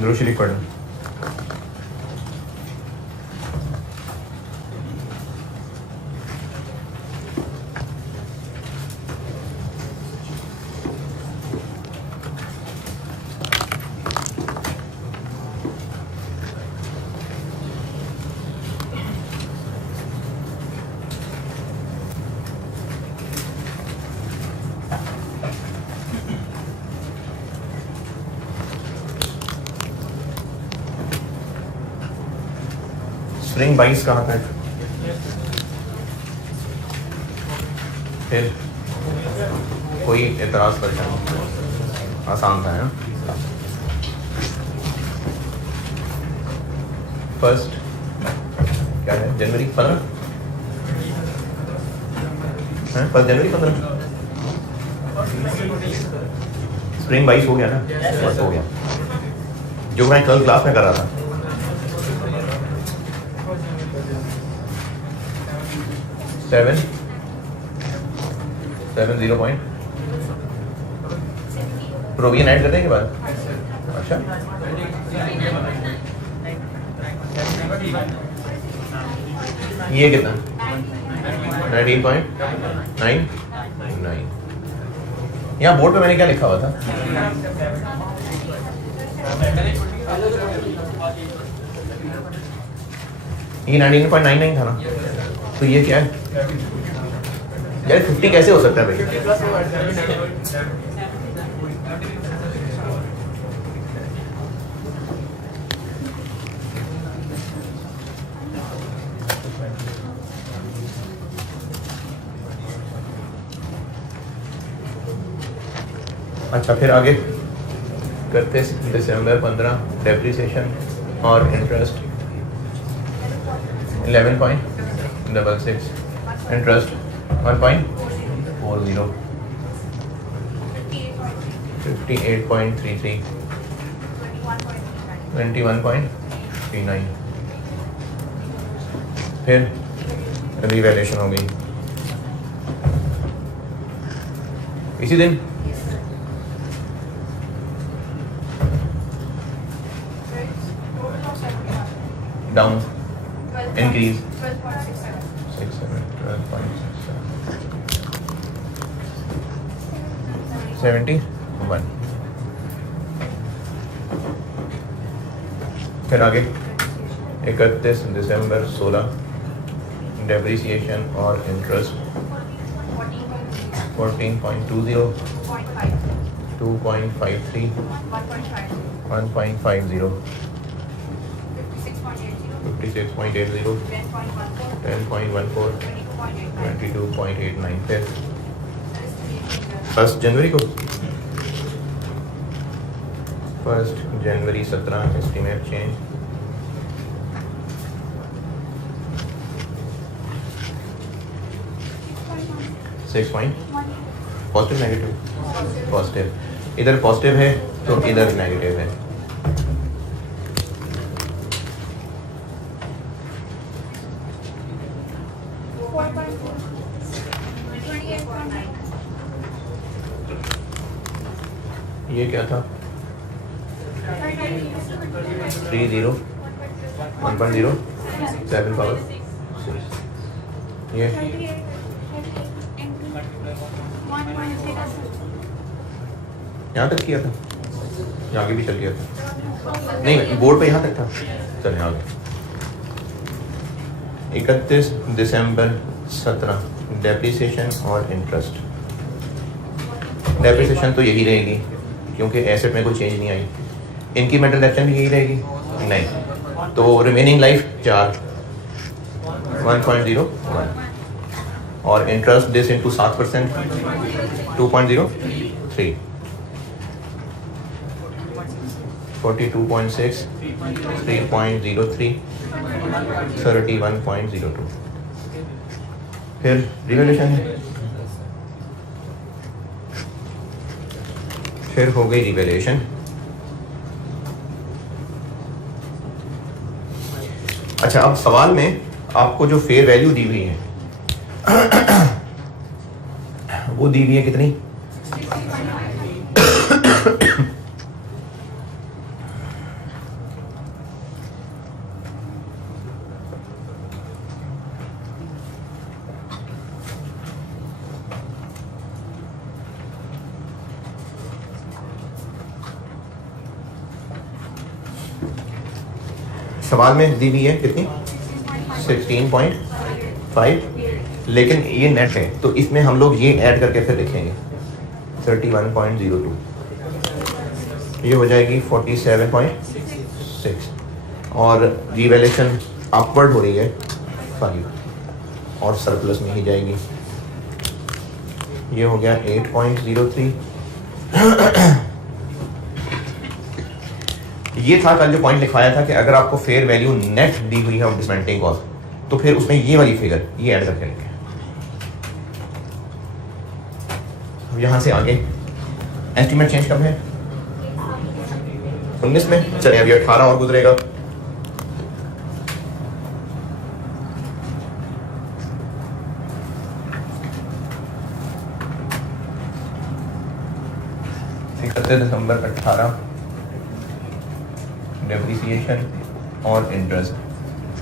दुरूद शरीफ पढ़ना। स्प्रिंग 22 कहाँ तक? फिर कोई एतराज परेशान? आसान था ना। फर्स्ट क्या है? जनवरी 15 है? 1 जनवरी 15 स्प्रिंग 22 हो गया ना? बस हो गया। जो मैं कल क्लास में कर रहा था। सेवन 0 पॉइंट प्रोविजन ऐड करने के बाद। अच्छा ये कितना? 19.99। यहाँ बोर्ड पे मैंने क्या लिखा हुआ था? ये 19.99 था ना, तो ये क्या है यार? 50 कैसे हो सकता है भाई? अच्छा फिर आगे 31 दिसंबर 15 डेप्रिसिएशन और इंटरेस्ट 11.66, इंटरेस्ट 1.40, 58.33, 21.39। फिर रिवैल्यूएशन हो गई इसी दिन। Down increase 71। फिर आगे 31 दिसंबर 16 डेप्रिसिएशन और इंटरेस्ट 14.20, 2.53, 1.50, 56.80, 10.14, 22.89। फिर 1 जनवरी को 1 जनवरी 17 estimate change 6 point positive negative positive, इधर पॉजिटिव है तो इधर नेगेटिव है। ये क्या था? 30 1.0 7 पावर 6। ये यहाँ तक किया था, आगे भी चल गया था। नहीं बोर्ड पे यहाँ तक था। चलिए आगे 31 दिसंबर 17 डेप्रिसिएशन और इंटरेस्ट। डेप्रिसिएशन तो यही रहेगी क्योंकि एसेट में कोई चेंज नहीं आई। इंक्रीमेंटल एक्शन भी यही रहेगी नहीं, तो रिमेनिंग लाइफ 4 1.01 और इंटरेस्ट दिस इंटू 7% 2.03 42.6 3.03 31.02। फिर रिवैल्यूएशन है, फिर हो गई रिवैल्यूएशन। अच्छा अब सवाल में आपको जो फेयर वैल्यू दी हुई है वो दी हुई है कितनी? सवाल में दी हुई है कितनी 16.5, लेकिन ये नेट है तो इसमें हम लोग ये ऐड करके फिर लिखेंगे 31.02, ये हो जाएगी 47.6 और रिवैल्यूएशन अपवर्ड हो रही है 5 और सरप्लस में ही जाएगी, ये हो गया 8.03। ये था कल जो पॉइंट लिखवाया था कि अगर आपको फेयर वैल्यू नेट दी हुई है ऑफ डिसमेंटलिंग कॉस्ट तो फिर उसमें ये वाली फिगर ये ऐड करके लिखें। अब यहाँ से आगे एस्टीमेट चेंज कब है 19 में, चलिए अभी 18 और गुजरेगा। दिसंबर 18 डेप्रिसिएशन और इंटरेस्ट।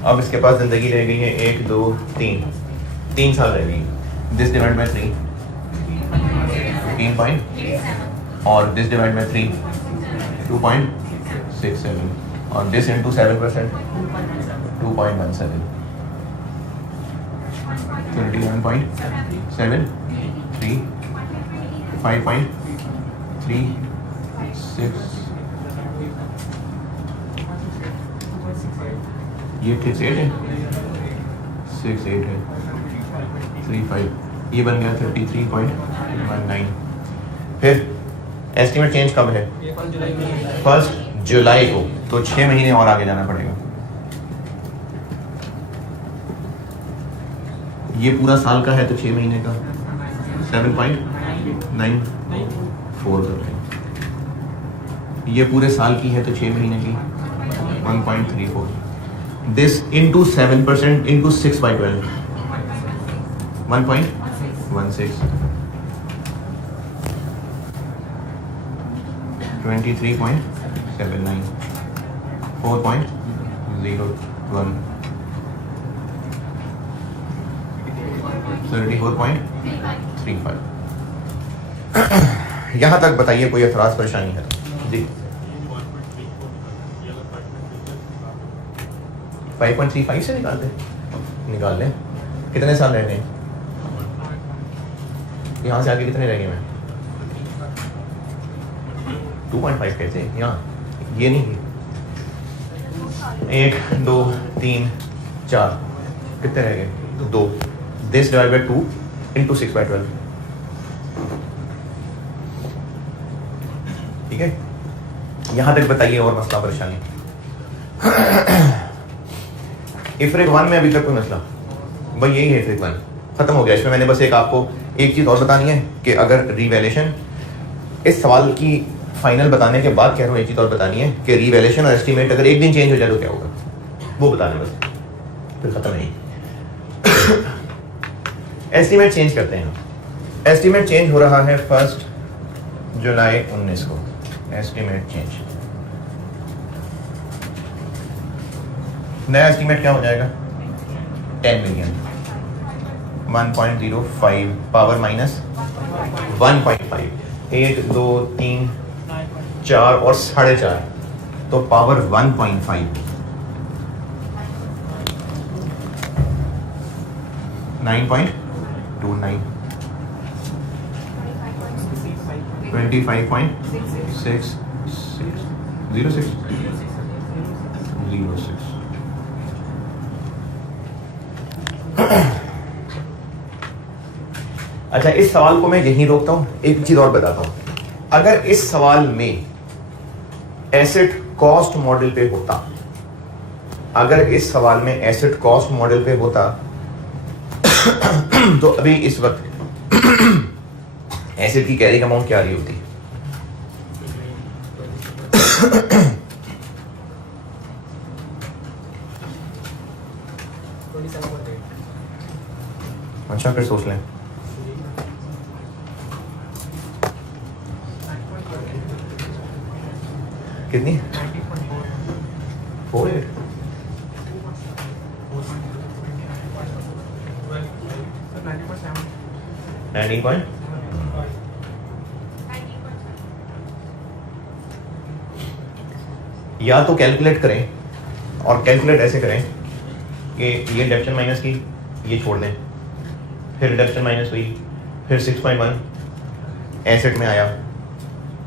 अब इसके पास जिंदगी रह गई है 1 2 3 साल रह गई। दिस डिवाइड बाय 3 15 पॉइंट और दिस डिवाइड बाय 3 2.67 और दिस इनटू 7% 2.17 21.7 3 5.3 6 ये 6 8 है 6 8 है 3 5, ये बन गया 33.19। फिर एस्टीमेट चेंज कब है 1 जुलाई को, तो 6 महीने और आगे जाना पड़ेगा। ये पूरा साल का है तो 6 महीने का 7.94 कर रहे हैं। ये पूरे साल की है तो 6 महीने की 1.34। This into 7% into 6/12 1.16 23.79 4.01 34.35। यहाँ तक बताइए कोई एतराज परेशानी है जी। 5.35 से निकाल लें। कितने साल रह गए यहाँ से आगे, कितने रह गए मैं 2.5 कैसे यहाँ, ये नहीं 1 2 3 4 कितने रह गए 2। दिस डिवाइड बाय 2 इंटू 6/12 ठीक है। यहाँ तक बताइए और मसला परेशानी। इफ्रिक 1 में अभी तक कोई मसला भाई यही है, इफ्रिक 1 खत्म हो गया। इसमें मैंने बस आपको एक चीज़ और बतानी है कि अगर रिवैल्यूएशन, इस सवाल की फाइनल बताने के बाद कह रहा हूँ एक चीज़ और बतानी है कि रिवैल्यूएशन और एस्टीमेट अगर एक दिन चेंज हो जाए तो क्या होगा, वो बताने बस, फिर खत्म नहीं। एस्टीमेट चेंज करते हैं। एस्टीमेट चेंज हो रहा है 1 जुलाई 19 को। एस्टीमेट चेंज, नया एस्टीमेट क्या हो जाएगा 10 मिलियन 1.05 पावर माइनस 1.5 1 2 3 4 और 4.5 तो पावर 1.5 9.29 25.66 06 अच्छा, इस सवाल को मैं यहीं रोकता हूं। एक चीज और बताता हूं, अगर इस सवाल में एसेट कॉस्ट मॉडल पे होता, अगर इस सवाल में एसेट कॉस्ट मॉडल पे होता तो अभी इस वक्त एसेट की कैरिंग अमाउंट क्या रही होती। अच्छा, फिर सोच लें। कितनी 4 19 या तो कैलकुलेट करें और कैलकुलेट ऐसे करें कि ये रिडक्शन माइनस की, ये छोड़ दें, फिर रिडक्शन माइनस हुई, फिर 6.1 एसेट में आया,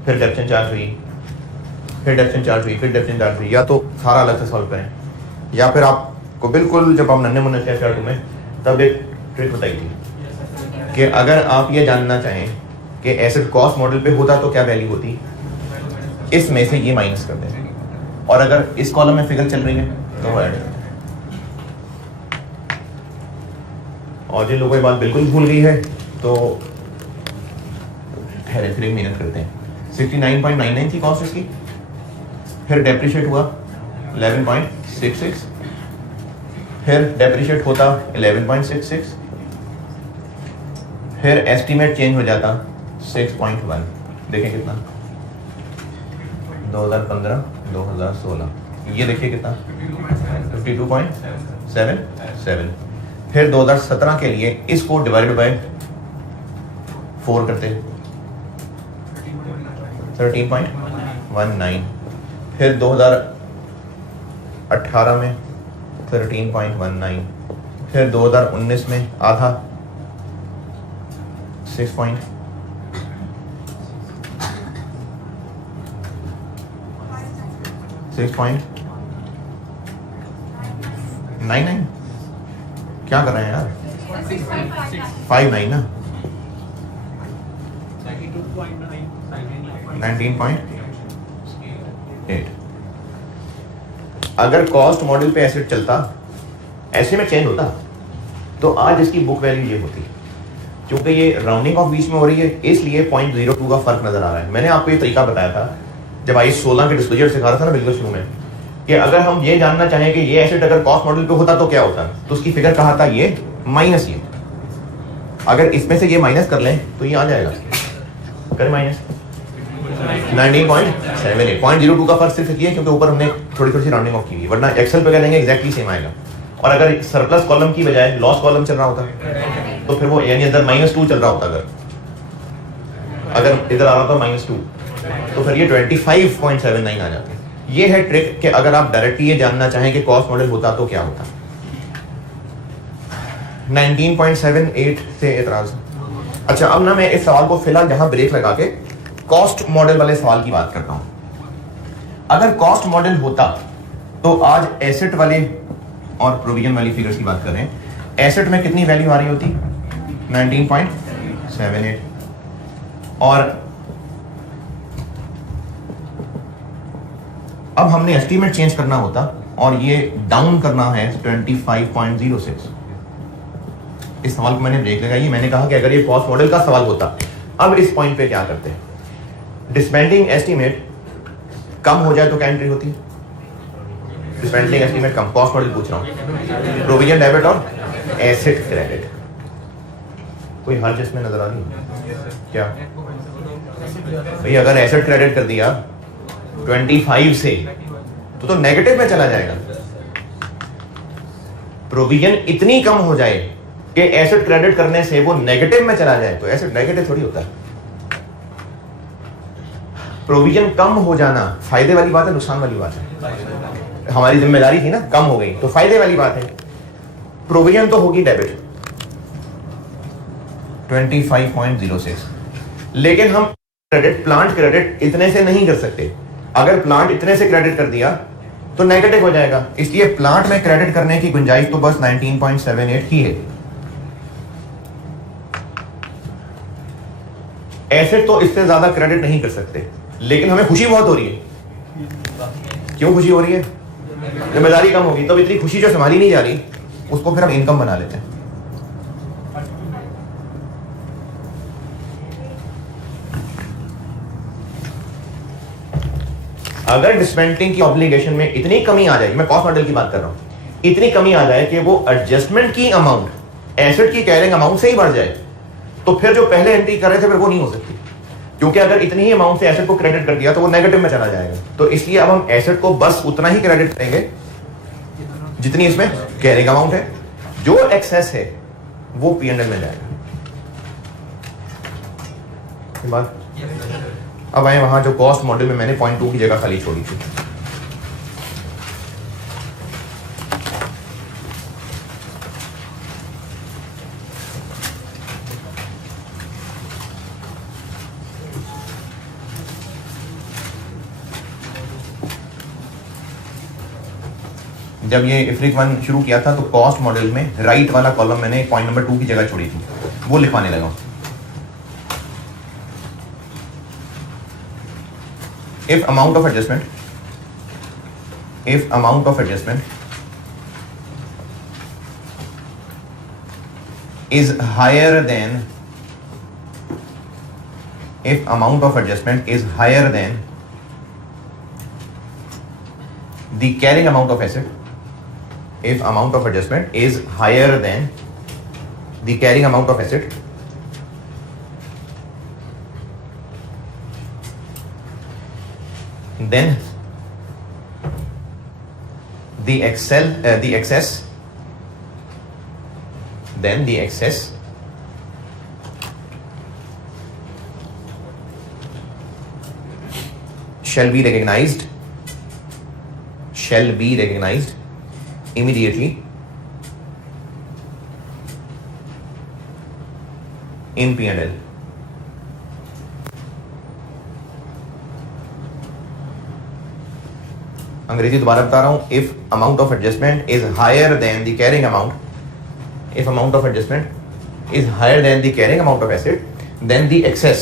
फिर रिडक्शन चार्ज हुई, फिर रिडक्शन चार्ज हुई, फिर रिडक्शन चार्ज हुई। या तो सारा अलग से सॉल्व करें, या फिर आपको बिल्कुल जब आप नन्हे मुन्ने थे FR2 में तब एक ट्रिक बताई थी कि अगर आप ये जानना चाहें कि एसेट कॉस्ट मॉडल पे होता तो क्या वैल्यू होती, इसमें से ये माइनस कर दें, और अगर इस कॉलम में फिगर चल रही है तो वो ऐड कर दें। और जिन लोगों को ये बात बिल्कुल भूल गई है तो ठहरे फिर एक मिनट करते हैं। 69.99 थी कॉस्ट इसकी, फिर डेप्रिशिएट हुआ 11.66, फिर डेप्रिशिएट होता 11.66, फिर एस्टीमेट चेंज हो जाता 6.1। देखें कितना, 2015 2016, ये देखिए कितना 52.77। फिर 2017 के लिए इसको डिवाइडेड बाय 4 करते 13.19, फिर 2018 में 13.19, फिर 2019 में आधा 6.99, क्या कर रहे हैं यार, 59 ना, 19.8। अगर कॉस्ट मॉडल पे एसेट चलता, ऐसे में चेंज होता, तो आज इसकी बुक वैल्यू ये होती। क्योंकि ये राउंडिंग ऑफ बीच में हो रही है इसलिए 0.02 का फर्क नजर आ रहा है। मैंने आपको ये तरीका बताया था जब IAS 16 के डिस्क्लोजर सिखा रहा था ना बिल्कुल शुरू में, कि अगर हम ये जानना चाहें कि ये एसेट अगर कॉस्ट मॉडल पे होता तो क्या होता, तो उसकी फिगर कहा था ये माइनस ये। अगर इसमें से ये माइनस कर लें तो ये आ जाएगा, करें माइनस 19.78। 0.02 का फर्क सिर्फ इसलिए क्योंकि ऊपर हमने थोड़ी थोड़ी सी राउंडिंग ऑफ की हुई, वरना एक्सेल पे करेंगे एग्जैक्टली सेम आएगा। और अगर सरप्लस कॉलम की बजाय लॉस कॉलम चल रहा होता तो फिर वो यानी अंदर -2 चल रहा होता, अगर इधर आ रहा था -2 तो फिर ये 25.79 आ जाता। ये है ट्रिक कि अगर आप डायरेक्टली ये जानना चाहें कि कॉस्ट मॉडल होता तो क्या होता। 19.78 से एतराज। अच्छा, अब ना मैं इस सवाल को फिलहाल यहाँ ब्रेक लगा के कॉस्ट मॉडल वाले सवाल की बात करता हूं। अगर कॉस्ट मॉडल होता तो आज एसेट वाले और प्रोविजन वाली फिगर्स की बात करें, एसेट में कितनी वैल्यू आ रही होती 19.78, और अब हमने एस्टीमेट चेंज करना होता और ये डाउन करना है 25.06। इस सवाल को मैंने ब्रेक लगाई, मैंने कहा कि अगर ये कॉस्ट मॉडल का सवाल होता, अब इस पॉइंट पे क्या करते हैं, डिस्पेंडिंग एस्टीमेट कम हो जाए तो क्या एंट्री होती है, डिस्पेंडिंग एस्टीमेट कम, कॉस्ट मॉडल पूछ रहा हूं, प्रोविजन डेबिट और एसेट क्रेडिट। कोई हर्ज इसमें नजर आ रही है क्या भाई? अगर एसेट क्रेडिट कर दिया 25 से तो नेगेटिव में चला जाएगा। प्रोविजन इतनी कम हो जाए कि एसेट क्रेडिट करने से वो नेगेटिव में चला जाए, तो एसेट नेगेटिव थोड़ी होता है। प्रोविजन कम हो जाना फायदे वाली बात है, नुकसान वाली बात है? हमारी जिम्मेदारी थी ना, कम हो गई तो फायदे वाली बात है। प्रोविजन तो होगी डेबिट 25.06, लेकिन हम क्रेडिट, प्लांट क्रेडिट इतने से नहीं कर सकते। अगर प्लांट इतने से क्रेडिट कर दिया तो नेगेटिव हो जाएगा, इसलिए प्लांट में क्रेडिट करने की गुंजाइश तो बस 19.78 ही है। एसेट तो इससे ज्यादा क्रेडिट नहीं कर सकते, लेकिन हमें खुशी बहुत हो रही है। क्यों खुशी हो रही है? जिम्मेदारी कम होगी, तब इतनी खुशी जो संभाली नहीं जा रही उसको फिर हम इनकम बना लेते हैं। अगर डिस्मेंटलिंग की ऑब्लिगेशन में इतनी कमी आ जाए, मैं कॉस्ट मॉडल की बात कर रहा हूं, इतनी कमी आ जाए कि वो एडजस्टमेंट की अमाउंट एसेट की कैरिंग अमाउंट से ही बढ़ जाए, तो फिर जो पहले एंट्री कर रहे थे फिर वो नहीं हो सकती, क्योंकि अगर इतनी ही अमाउंट से एसेट को क्रेडिट कर दिया तो वो नेगेटिव में चला जाएगा। तो इसलिए अब हम एसेट को बस उतना ही क्रेडिट करेंगे जितनी इसमें कैरिंग अमाउंट है, जो एक्सेस है वो P&L में जाएगा। बात अब आए वहां जो कॉस्ट मॉडल में मैंने 0.2 की जगह खाली छोड़ी थी। जब ये इफ्रिक 1 शुरू किया था तो कॉस्ट मॉडल में राइट वाला कॉलम मैंने पॉइंट नंबर 2 की जगह छोड़ी थी, वो लिखवाने लगा। If amount of adjustment is higher than if amount of adjustment is higher than the carrying amount of asset, if amount of adjustment is higher than the carrying amount of asset, then the excess shall be recognized immediately in P&L. अंग्रेजी दोबारा बता रहा हूं। If amount of adjustment is higher than the carrying amount, if amount of adjustment is higher than the carrying amount of asset, then the excess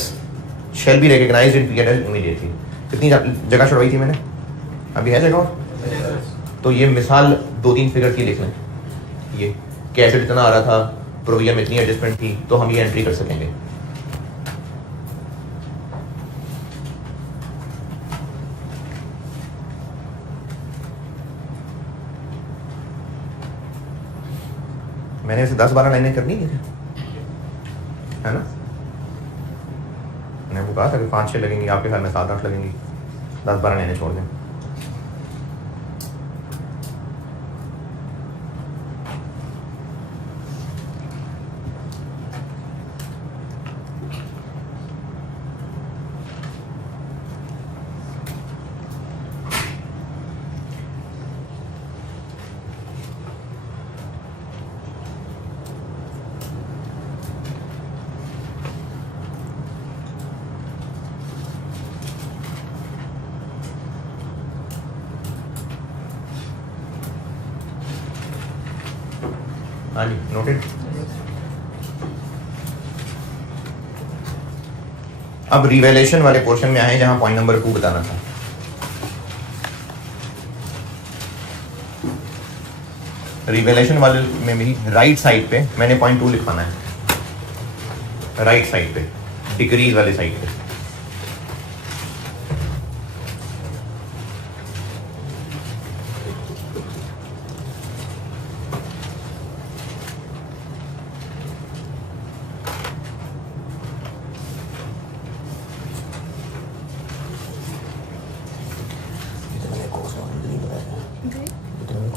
shall be recognized in P&L immediately. कितनी जगह छुड़वाई थी मैंने? अभी है जगह? तो ये मिसाल 2-3 फिगर की लिख लें, ये कि एसेट इतना आ रहा था, प्रोविजन में इतनी एडजस्टमेंट थी, तो हम ये एंट्री कर सकेंगे। मैंने इसे 10-12 लाइनें करनी है ना? मैंने वो कहा था कि 5-6 लगेंगी, आपके ख्याल में 7-8 लगेंगी, 10-12 लाइनें छोड़ दें। हाँ जी, नोटेड। अब रिवैल्यूएशन वाले पोर्शन में आए जहां पॉइंट नंबर 2 बताना था। रिवैल्यूएशन वाले में भी राइट साइड पे मैंने पॉइंट 2 लिखवाना है, राइट साइड पे, डिक्रीज वाले साइड पे।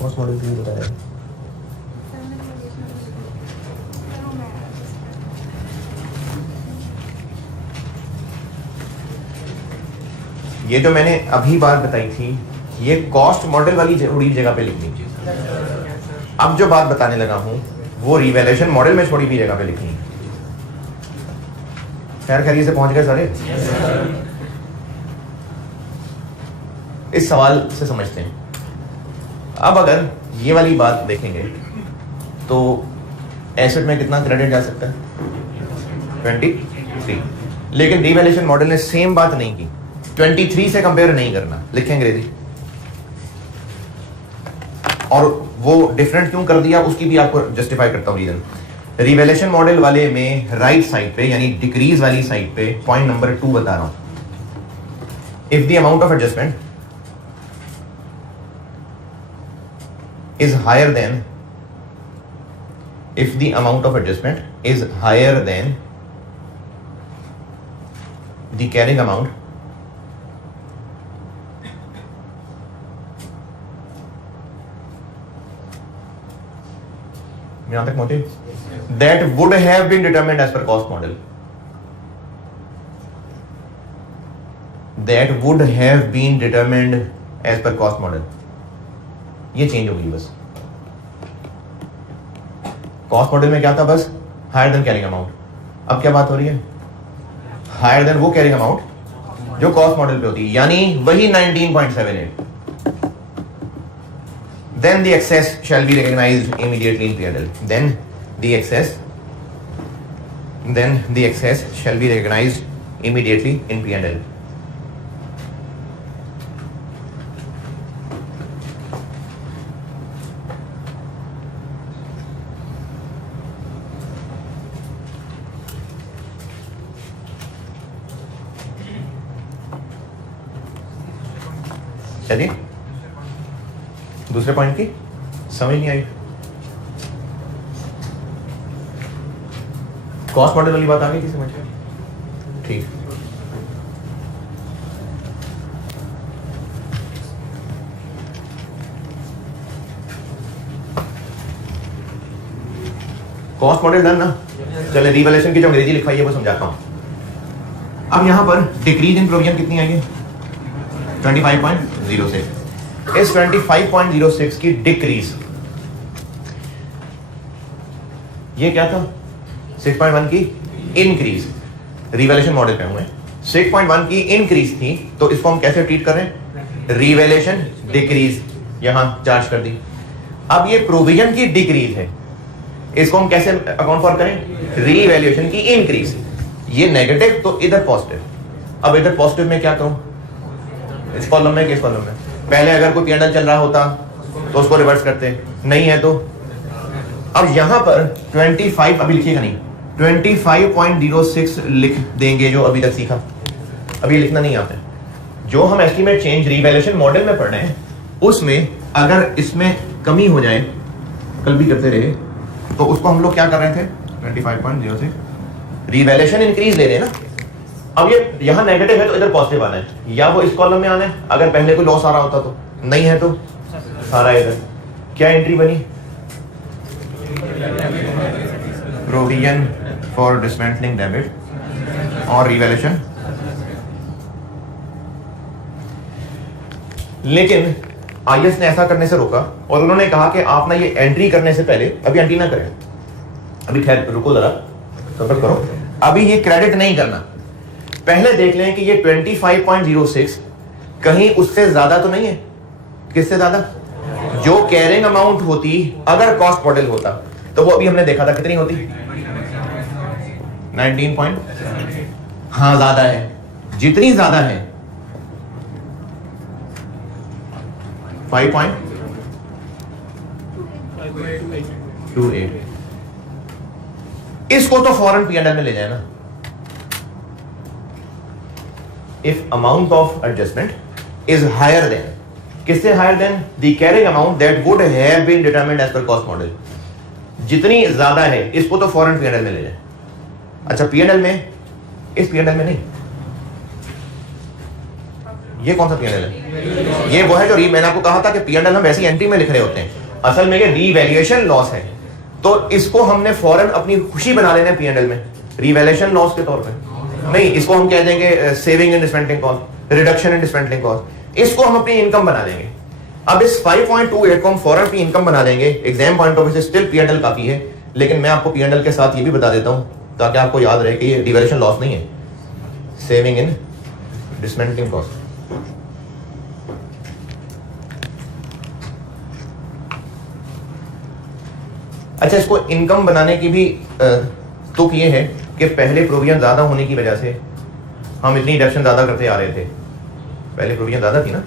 कॉस्ट मॉडल भी बताया। ये जो मैंने अभी बात बताई थी, ये कॉस्ट मॉडल वाली छोड़ी जगह पे लिखनी चाहिए। अब जो बात बताने लगा हूं वो रिवैल्यूएशन मॉडल में छोड़ी हुई जगह पे लिखनी है। खैर खैरियत से पहुंच गए सारे? इस सवाल से समझते हैं। अब अगर ये वाली बात देखेंगे तो एसेट में कितना क्रेडिट जा सकता है? 23। लेकिन रिवैल्यूएशन मॉडल ने सेम बात नहीं की, 23 से कंपेयर नहीं करना, लिखेंगे अंग्रेजी। और वो डिफरेंट क्यों कर दिया उसकी भी आपको जस्टिफाई करता हूं रीजन। रिवैल्यूएशन मॉडल वाले में राइट साइड पे यानी डिक्रीज वाली साइड पे पॉइंट नंबर 2 बता रहा हूं। If the amount of adjustment is higher than, if the amount of adjustment is higher than the carrying amount, यहां तक पहुंचे? That would have been determined as per cost model. That would have been determined as per cost model. ये change होगी बस। Cost model में क्या था? बस हायर देन कैरिंग अमाउंट। अब क्या बात हो रही है? हायर देन वो कैरिंग अमाउंट जो कॉस्ट मॉडल पे होती है, यानी वही 19.78। then the excess shall be recognized immediately in P&L. Then the excess shall be recognized immediately in P&L. चलिए दूसरे पॉइंट की समझ नहीं आई। कॉस्ट मॉडल वाली बात आ गई थी समझ में? ठीक। कॉस्ट मॉडल डन ना। चले रिवैल्यूएशन की जो अंग्रेजी लिखवाई है वो समझाता हूं। अब यहां पर डिक्रीज इन प्रोविजन कितनी आई है? 25.06। इस 25.06 की डिक्रीज, ये क्या था? 6.1 की इंक्रीज। रिवैल्यूएशन मॉडल पे हुए 6.1 की इंक्रीज थी, तो इसको हम कैसे ट्रीट कर रहे हैं? रिवैल्यूएशन डिक्रीज यहां चार्ज कर दी। अब ये प्रोविजन की डिक्रीज है, इसको हम कैसे अकाउंट फॉर करें? रिवैल्यूएशन की इंक्रीज। ये नेगेटिव तो इधर पॉजिटिव। अब इधर पॉजिटिव में क्या करूं? इस कॉलम में, किस कॉलम में? पहले अगर कोई P&L चल रहा होता तो उसको रिवर्स करते, नहीं है तो। अब यहां पर 25 अभी लिखिएगा नहीं, 25.06 लिख देंगे जो अभी तक सीखा। अभी लिखना नहीं आता है। जो हम एस्टीमेट चेंज रिवैल्यूएशन मॉडल में पढ़ रहे हैं उसमें अगर इसमें कमी हो जाए, कल भी करते रहे, तो उसको हम लोग क्या कर रहे थे? 25.06 रिवैल्यूएशन इंक्रीज ले रहे हैं ना। अब ये यहां नेगेटिव है तो इधर पॉजिटिव आना है, या वो इस कॉलम में आना है अगर पहले कोई लॉस आ रहा होता तो, नहीं है तो सारा इधर। क्या एंट्री बनी? प्रोविजन फॉर डिसमेंटलिंग डेबिट और रिवैल्यूएशन। लेकिन आईएस ने ऐसा करने से रोका और उन्होंने कहा कि आप ना ये एंट्री करने से पहले अभी एंट्री ना करें, अभी खैर रुको जरा, सब्र करो, अभी ये क्रेडिट नहीं करना। पहले देख लें कि ये 25.06 कहीं उससे ज्यादा तो नहीं है। किससे ज्यादा? जो कैरिंग अमाउंट होती अगर कॉस्ट मॉडल होता तो वो अभी हमने देखा था कितनी होती? 19 पॉइंट। हाँ ज्यादा है। जितनी ज्यादा है 5.28। इसको तो फौरन P&L में ले जाए ना। If amount of adjustment is higher than, किससे higher than? The carrying amount that would have been determined as per cost model। जितनी ज्यादा है इसको तो फौरन P&L में ले जाए। अच्छा P&L में, इस P&L में नहीं, ये कौन सा P&L है? ये वो है जो मैंने आपको कहा था कि P&L हम वैसी एंट्री में लिख रहे होते हैं, असल में ये रिवैल्यूएशन लॉस है, तो इसको हमने फौरन अपनी खुशी बना लेना है P&L में रिवैल्यूएशन लॉस के तौर पे। नहीं, इसको हम कह देंगे saving in dismantling cost, reduction in dismantling cost. इसको हम अपनी इनकम बना देंगे। अब इस 5.28 को हम फौरन अपनी इनकम बना देंगे। एग्जाम पॉइंट ऑफ व्यू से स्टिल P&L काफी है, लेकिन मैं आपको P&L के साथ ये भी बता देता हूं ताकि आपको याद रहे कि ये रिवैल्यूएशन लॉस नहीं है, सेविंग इन डिसमेंटलिंग कॉस्ट। अच्छा, इसको इनकम बनाने की भी तुक ये है कि पहले प्रोविजन ज्यादा होने की वजह से हम इतनी डिडक्शन ज्यादा करते आ रहे थे। पहले प्रोविजन ज्यादा थी ना,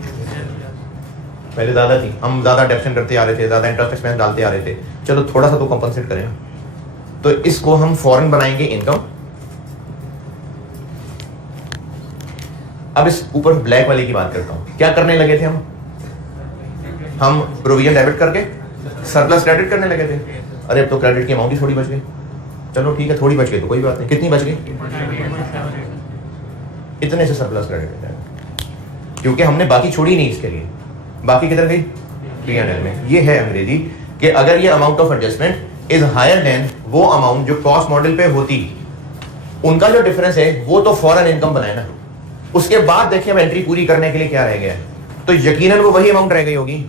पहले ज्यादा थी, हम ज्यादा डिडक्शन करते आ रहे थे, ज्यादा इंटरेस्ट एक्सपेंस डालते आ रहे थे। चलो थोड़ा सा तो कंपनसेट करें, तो इसको हम फौरन बनाएंगे इनकम। अब इस ऊपर ब्लैक वाले की बात करता हूं। क्या करने लगे थे हम प्रोविजन डेबिट करके सरप्लस क्रेडिट करने लगे थे। अरे अब तो क्रेडिट की अमाउंट ही थोड़ी बच गई। चलो ठीक है, थोड़ी बच गई तो कोई बात नहीं। कितनी बच गई? इतने से सरप्लस क्रेडिट हो जाएगा, क्योंकि हमने बाकी छोड़ी नहीं इसके लिए। बाकी किधर गई? P&L में। ये है अंग्रेजी कि अगर ये amount of adjustment is higher than वो अमाउंट जो कॉस्ट मॉडल पे होती, उनका जो डिफरेंस है वो तो फौरन इनकम बनाए ना। उसके बाद देखिए हम एंट्री पूरी करने के लिए क्या रह गया है, तो यकीनन वो वही अमाउंट रह गई होगी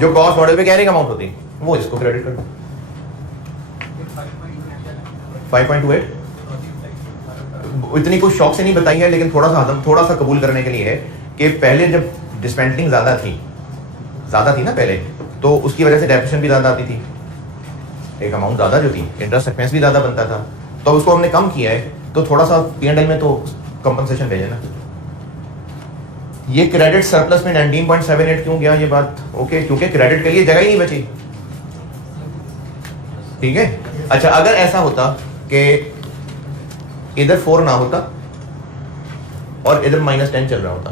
जो कॉस्ट मॉडल पे कैरिंग अमाउंट होती, वो इसको क्रेडिट कर दो। 5.28 इतनी कुछ शौक से नहीं बताई है, लेकिन थोड़ा सा कबूल करने के लिए है कि पहले जब डिसमेंटलिंग ज्यादा थी ज़्यादा थी ना पहले, तो उसकी वजह से डेप्रिसिएशन भी ज़्यादा आती थी, एक अमाउंट ज़्यादा जो थी, इंटरेस्ट एक्सपेंस भी ज़्यादा बनता था, तो उसको हमने कम किया है, तो थोड़ा सा P&L में तो कंपनसेशन भेजे ना। ये क्रेडिट सरप्लस में 19.78 क्यों गया ये बात? ओके, क्योंकि क्रेडिट के लिए जगह ही नहीं बची, ठीक है। अच्छा, अगर ऐसा होता कि इधर 4 ना होता और इधर -10 चल रहा होता,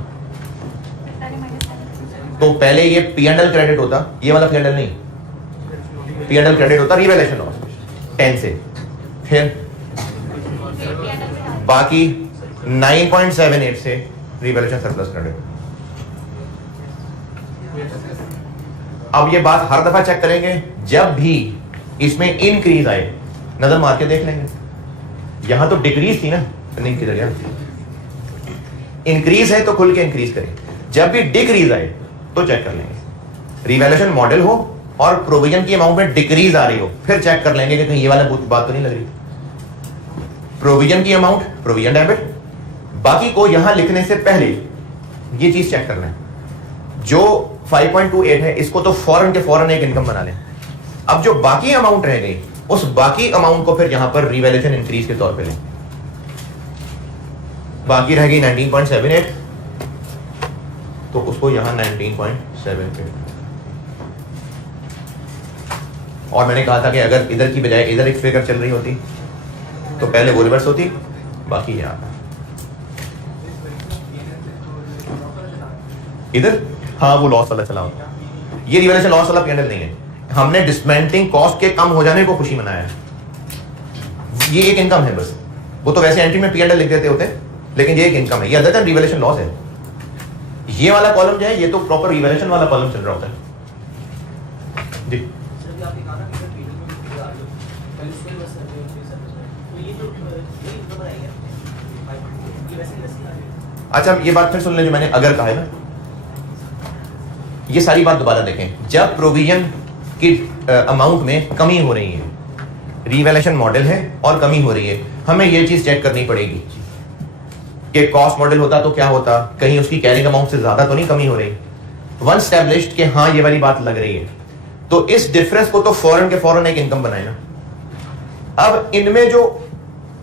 तो पहले ये P&L क्रेडिट होता, ये वाला P&L नहीं, P&L क्रेडिट होता रिवैल्यूएशन लॉस 10 से, फिर बाकी 9.78 से रिवैल्यूएशन सरप्लस क्रेडिट। अब ये बात हर दफा चेक करेंगे जब भी इसमें इंक्रीज आए, नजर मार के देख लेंगे। यहां तो डिक्रीज थी ना, नहीं किधर यार, इंक्रीज है तो खुल के इंक्रीज करें, जब भी डिक्रीज आए तो चेक कर लेंगे। रिवैल्यूएशन मॉडल हो और प्रोविजन की अमाउंट में डिक्रीज आ रही हो, फिर चेक कर लेंगे कि कहीं ये वाला बात तो नहीं लग रही। प्रोविजन की अमाउंट, प्रोविजन डेबिट, बाकी को यहां लिखने से पहले ये चीज चेक करना है, जो 5.28 है इसको तो फौरन के फौरन एक इनकम बना लें। अब जो बाकी अमाउंट रह गई, उस बाकी अमाउंट को फिर यहां पर रिवैल्यूएशन इंक्रीज के तौर पे लें। बाकी रह गई 19.78, तो उसको यहां 19.78, और मैंने कहा था कि अगर इधर की बजाय इधर एक फिगर चल रही होती तो पहले वो रिवर्स होती, बाकी यहां इधर, हाँ वो लॉस वाला चला होता। ये रिवैल्यूएशन लॉस वाला P&L नहीं है, हमने डिस्मेंटलिंग कॉस्ट के कम हो जाने को खुशी मनाया है, ये एक इनकम है बस। वो तो वैसे एंट्री में P&L लिख देते होते, लेकिन ये एक इनकम है, ये अदर देन रिवैल्यूएशन लॉस है। ये वाला कॉलम जो है ये तो प्रॉपर रिवैल्यूएशन वाला कॉलम चल रहा होता है जी। अच्छा, ये बात फिर सुन लें जो मैंने अगर कहा है ना, ये सारी बात दोबारा देखें। जब प्रोविजन की अमाउंट में कमी हो रही है, रिवैल्यूएशन मॉडल है और कमी हो रही है, हमें ये चीज चेक करनी पड़ेगी कि कॉस्ट मॉडल होता तो क्या होता, कहीं उसकी कैरिंग अमाउंट से ज्यादा तो नहीं कमी हो रही। वन स्टैब्लिश्ड कि हाँ ये वाली बात लग रही है, तो इस डिफरेंस को तो फौरन के फौरन एक इनकम बनाए ना। अब इनमें जो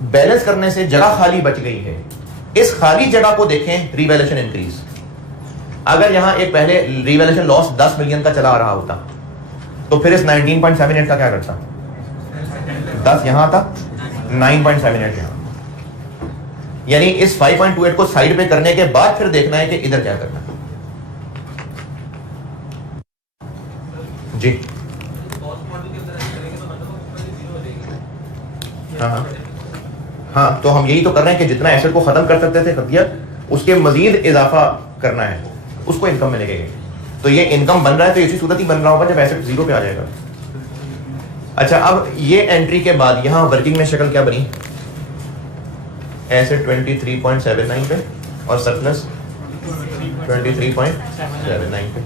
बैलेंस करने से जगह खाली बच गई है, इस खाली जगह को देखें रिवैल्यूएशन इंक्रीज। अगर यहां एक पहले रिवैल्यूएशन लॉस 10 मिलियन का चला आ रहा होता, तो फिर इस 19.78 का क्या करता? 10 यहां आता, 9.78 यहां, यानी इस 5.28 को साइड पे करने के बाद फिर देखना है कि इधर क्या करना है जी। हाँ हाँ, तो हम यही तो कर रहे हैं कि जितना एसेट को खत्म कर सकते थे कर दिया, उसके मजीद इजाफा करना है, उसको इनकम में लेके गए। तो ये इनकम बन रहा है तो इसी सूरत ही बन रहा होगा जब एसेट 0 पे आ जाएगा। अच्छा, अब ये एंट्री के बाद यहां वर्किंग में शक्ल क्या बनी? एसेट 23.79 पे और सरप्लस 23.79 पे।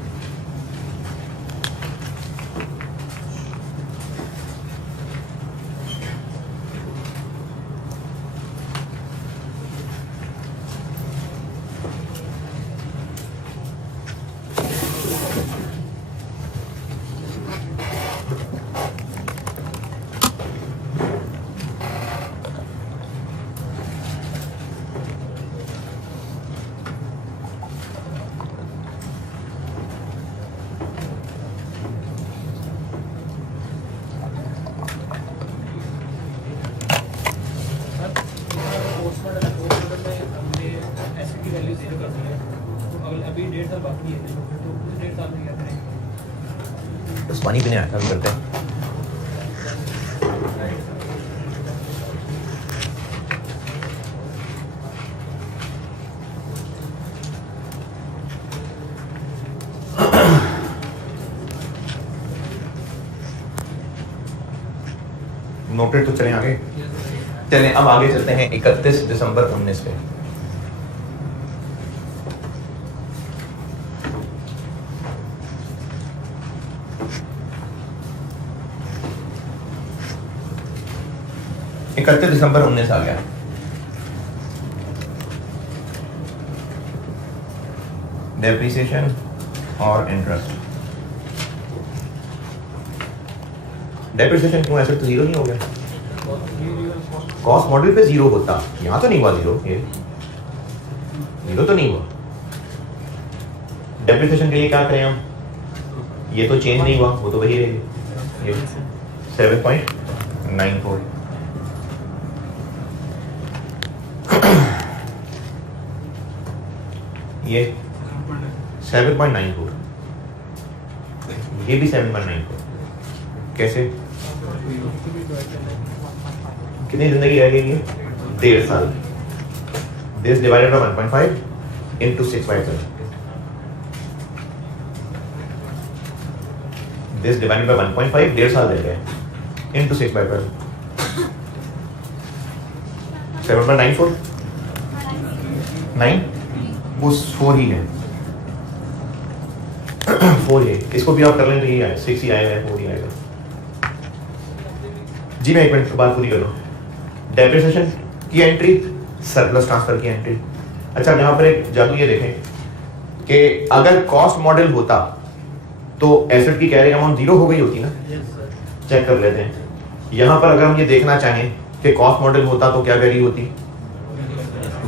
बस पानी पीने आया था, करते हैं। नोटेड तो चलें आगे, चलें अब आगे चलते हैं 31 दिसंबर 19 पे। दिसंबर 19 आ गया। डेप्रिसिएशन और इंटरेस्ट डेप्रिसिएशन क्यों एसेट तो जीरो नहीं हो गया? कॉस्ट मॉडल पे जीरो होता, यहाँ तो नहीं हुआ जीरो, ये जीरो तो नहीं हुआ। डेप्रिसिएशन के लिए क्या करें हम? ये तो चेंज नहीं हुआ, वो तो वही रहेगी, ये 7.94। ये 7.94, ये भी 7.94। कैसे? कितनी जिंदगी रह गई है? 1.5 साल। This divided by 1.5 into 6/12। This divided by 1.5, 1.5 साल रह गए into 6/12। 7.94 9 वो 4 ही है। 4 है, इसको भी आप कर लें तो ये आए 6 ही आएगा, 4 ही आएगा। जी मैं एक मिनट बात पूरी कर लूँ। डेप्रिसिएशन की एंट्री, सरप्लस ट्रांसफर की एंट्री। अच्छा, यहाँ पर एक जादू ये देखें कि अगर कॉस्ट मॉडल होता तो एसेट की कैरिंग अमाउंट जीरो हो गई होती ना। चेक कर लेते हैं। यहाँ पर अगर हम ये देखना चाहें कि कॉस्ट मॉडल होता तो क्या वैल्यू होती?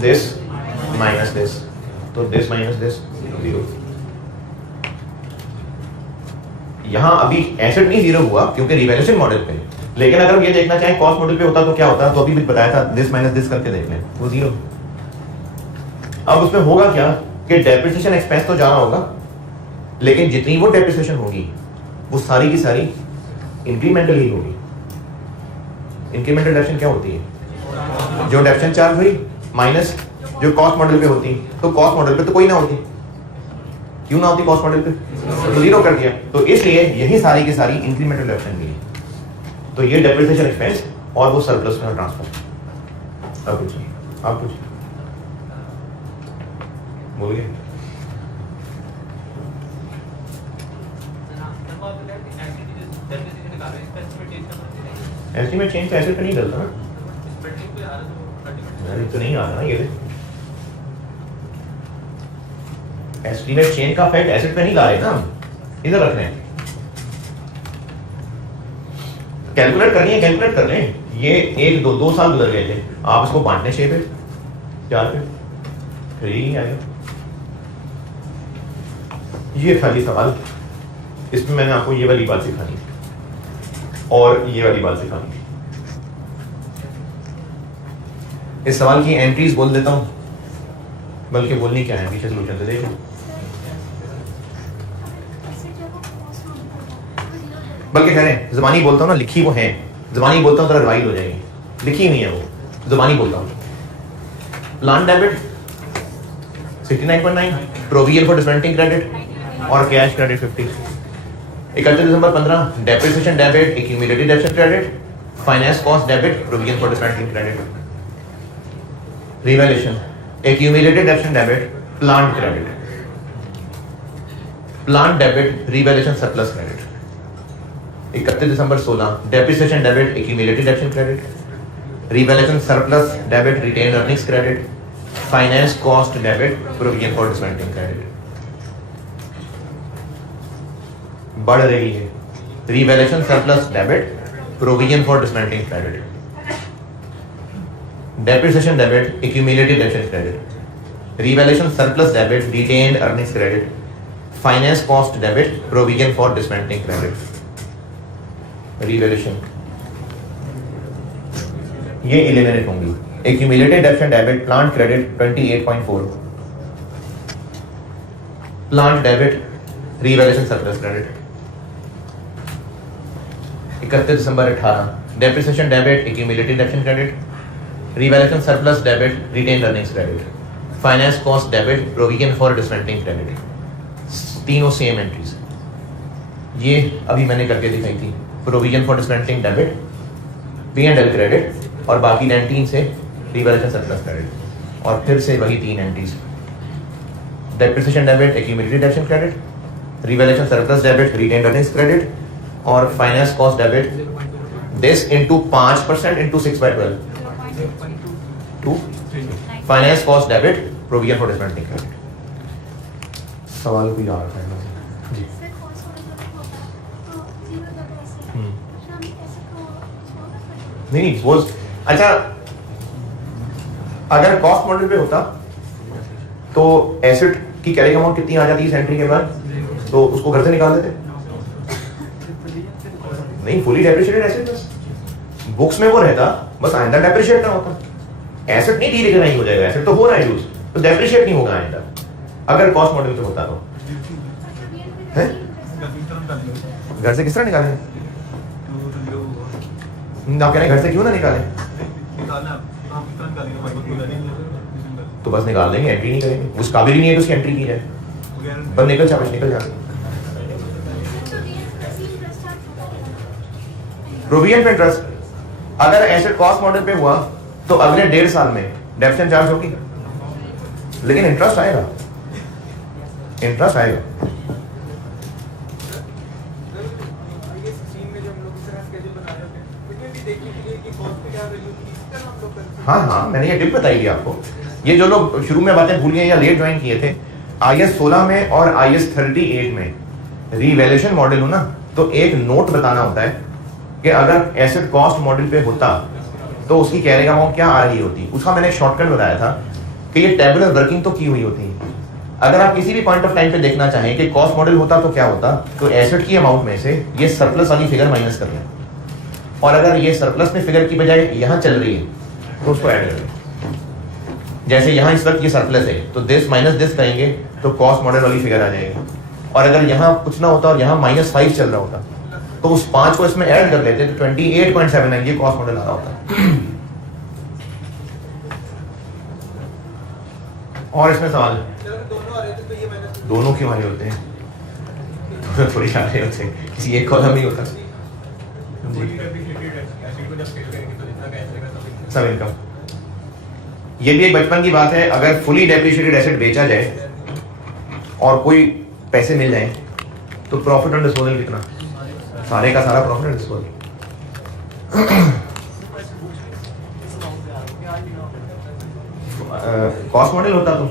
दिस माइनस दिस, तो दिस माइनस दिस जीरो। यहाँ अभी एसेट नहीं जीरो हुआ क्योंकि रिवैल्यूएशन मॉडल पे, लेकिन अगर हम ये देखना चाहें कॉस्ट मॉडल पे होता तो क्या होता, तो अभी भी बताया था दिस माइनस दिस करके देख लें, वो जीरो। अब उसमें होगा क्या कि डेप्रिसिएशन एक्सपेंस तो जाना होगा, लेकिन जितनी वो डेप्रिसिएशन होगी वो सारी की सारी इंक्रीमेंटल ही होगी। इंक्रीमेंटल डेप्रिसिएशन क्या होती है? जो डेप्रिसिएशन चार्ज हुई माइनस जो कॉस्ट मॉडल पे होती, तो कॉस्ट मॉडल पे तो कोई ना होती, क्यों ना होती कॉस्ट मॉडल पे? तो जीरो कर दिया, तो इसलिए यही सारी की सारी इंक्रीमेंटल डेप्रिसिएशन भी है। तो ये डेप्रिसिएशन एक्सपेंस और वो सरप्लस में ट्रांसफर। अब कुछ आप कुछ बोलिए। एस्टीमेट चेंज तो एसेट पे नहीं डलता ना, तो नहीं आता ना ये। एस्टीमेट चेंज का फैक्ट एसेट पे नहीं ला रहे ना, इधर रख रहे हैं। कैलकुलेट करनी है, कैलकुलेट कर लें। ये 1 2 साल गुजर गए थे, आप इसको बांटने 6 पे 4 पे, फिर ही नहीं आएगा। ये खाली सवाल, इसमें मैंने आपको ये वाली बात सिखानी और ये वाली बात सिखानी। इस सवाल की एंट्रीज बोल देता हूं, बल्कि बोलनी क्या है, पीछे सोल्यूशन से देखो। बल्कि कह रहे हैं ज़बानी बोलता हूं ना, लिखी वो है, ज़बानी बोलता हूं तो राइट हो जाएगी, लिखी नहीं है वो, ज़बानी बोलता हूं। Plant debit 69.9, provision for discounting credit और कैश क्रेडिट 50। 31 दिसंबर 15, depreciation debit, accumulated depreciation credit, finance cost debit, provision for discounting credit. Revaluation, accumulated depreciation debit, plant credit, plant debit, revaluation surplus credit. 31 दिसंबर 16, depreciation debit, accumulated depreciation credit, revaluation surplus debit, retained earnings credit, finance cost debit, provision for discounting credit. बढ़ रही है revaluation surplus debit, provision for discounting credit, depreciation debit, accumulated depreciation credit, revaluation surplus debit, retained earnings credit, finance cost debit, provision for discounting credit. Revaluation ये eliminate होंगी। Accumulated depreciation debit, plant credit 28.4, plant debit, revaluation surplus credit. 31 December 18, depreciation debit, accumulated depreciation credit, revaluation surplus debit, retained earnings credit, finance cost debit, provision for discounting credit. तीनों same entries, ये अभी मैंने करके दिखाई थी। Provision for discounting debit, P&L credit, और बाकी 19 से रिवैल्यूएशन सरप्लस क्रेडिट, और फिर से वही 3 entries. Depreciation debit, accumulated depreciation credit, revaluation surplus debit, retained earnings credit, और finance cost debit, this into 5% into 6/12 to finance cost debit, provision for discounting credit. सवाल कोई आ रहा है जी। नहीं सपोज, अच्छा अगर कॉस्ट मॉडल पे होता तो एसेट की कैरिंग अमाउंट कितनी आ जाती है एंट्री के बाद, तो उसको घर से निकाल देते। नहीं, फुली डेप्रिशिएटेड एसेट बस बुक्स में वो रहता, बस आइंदा डेप्रिशिएट ना होता। एसेट नहीं डीरिकग्नाइज हो जाएगा, एसेट तो हो रहा है यूज, तो डेप्रिशिएट नहीं होगा आइंदा अगर कॉस्ट मॉडल पे होता तो। है घर से किस तरह निकालें? आप कह रहे हैं घर से क्यों ना निकालें? तो बस निकाल देंगे, एंट्री नहीं करेंगे, उस काबिल ही नहीं है तो उसकी एंट्री की जाए, बस निकल जाए। प्रोविजन पे इंटरेस्ट अगर एसेट कॉस्ट मॉडल पे हुआ तो अगले 1.5 साल में डेप्शन चार्ज होगी, लेकिन इंटरेस्ट आएगा। हाँ, मैंने ये टिप बताई थी आपको। ये जो लोग शुरू में बातें भूल गए या लेट ज्वाइन किए थे, IAS 16 में और IAS 38 में रीवैल्यूएशन मॉडल हो ना, तो एक नोट बताना होता है कि अगर एसेट कॉस्ट मॉडल पे होता तो उसकी कैरिंग अमाउंट क्या आ रही होती। उसका मैंने शॉर्टकट बताया था कि ये टेबुलर वर्किंग तो की हुई होती है। अगर आप किसी भी पॉइंट ऑफ टाइम पे देखना चाहें कि कॉस्ट मॉडल होता तो क्या होता, तो एसेट की अमाउंट में से ये सरप्लस वाली फिगर माइनस कर लें, और अगर ये सरप्लस में फिगर की बजाय यहाँ चल रही है तो उसको ऐड कर लें। जैसे यहाँ इस वक्त ये सरप्लस है तो दिस माइनस दिस करेंगे तो कॉस्ट मॉडल वाली फिगर आ जाएगी। और अगर यहाँ कुछ ना होता और यहाँ -5 चल रहा होता तो उस 5 को इसमें ऐड कर लेते तो 28.79 ये कॉस्ट मॉडल आ रहा होता। और इसमें सवाल, दोनों क्यों आ रहे होते हैं? थोड़ी आ रहे होते हैं, किसी एक कॉलम नहीं होता सब इनकम। ये भी एक बचपन की बात है, अगर फुली डेप्रिशिएटेड एसेट बेचा जाए और कोई पैसे मिल जाए तो प्रॉफिट ऑन डिस्पोजल कितना? सारे का सारा profit on disposal. Cost model होता तो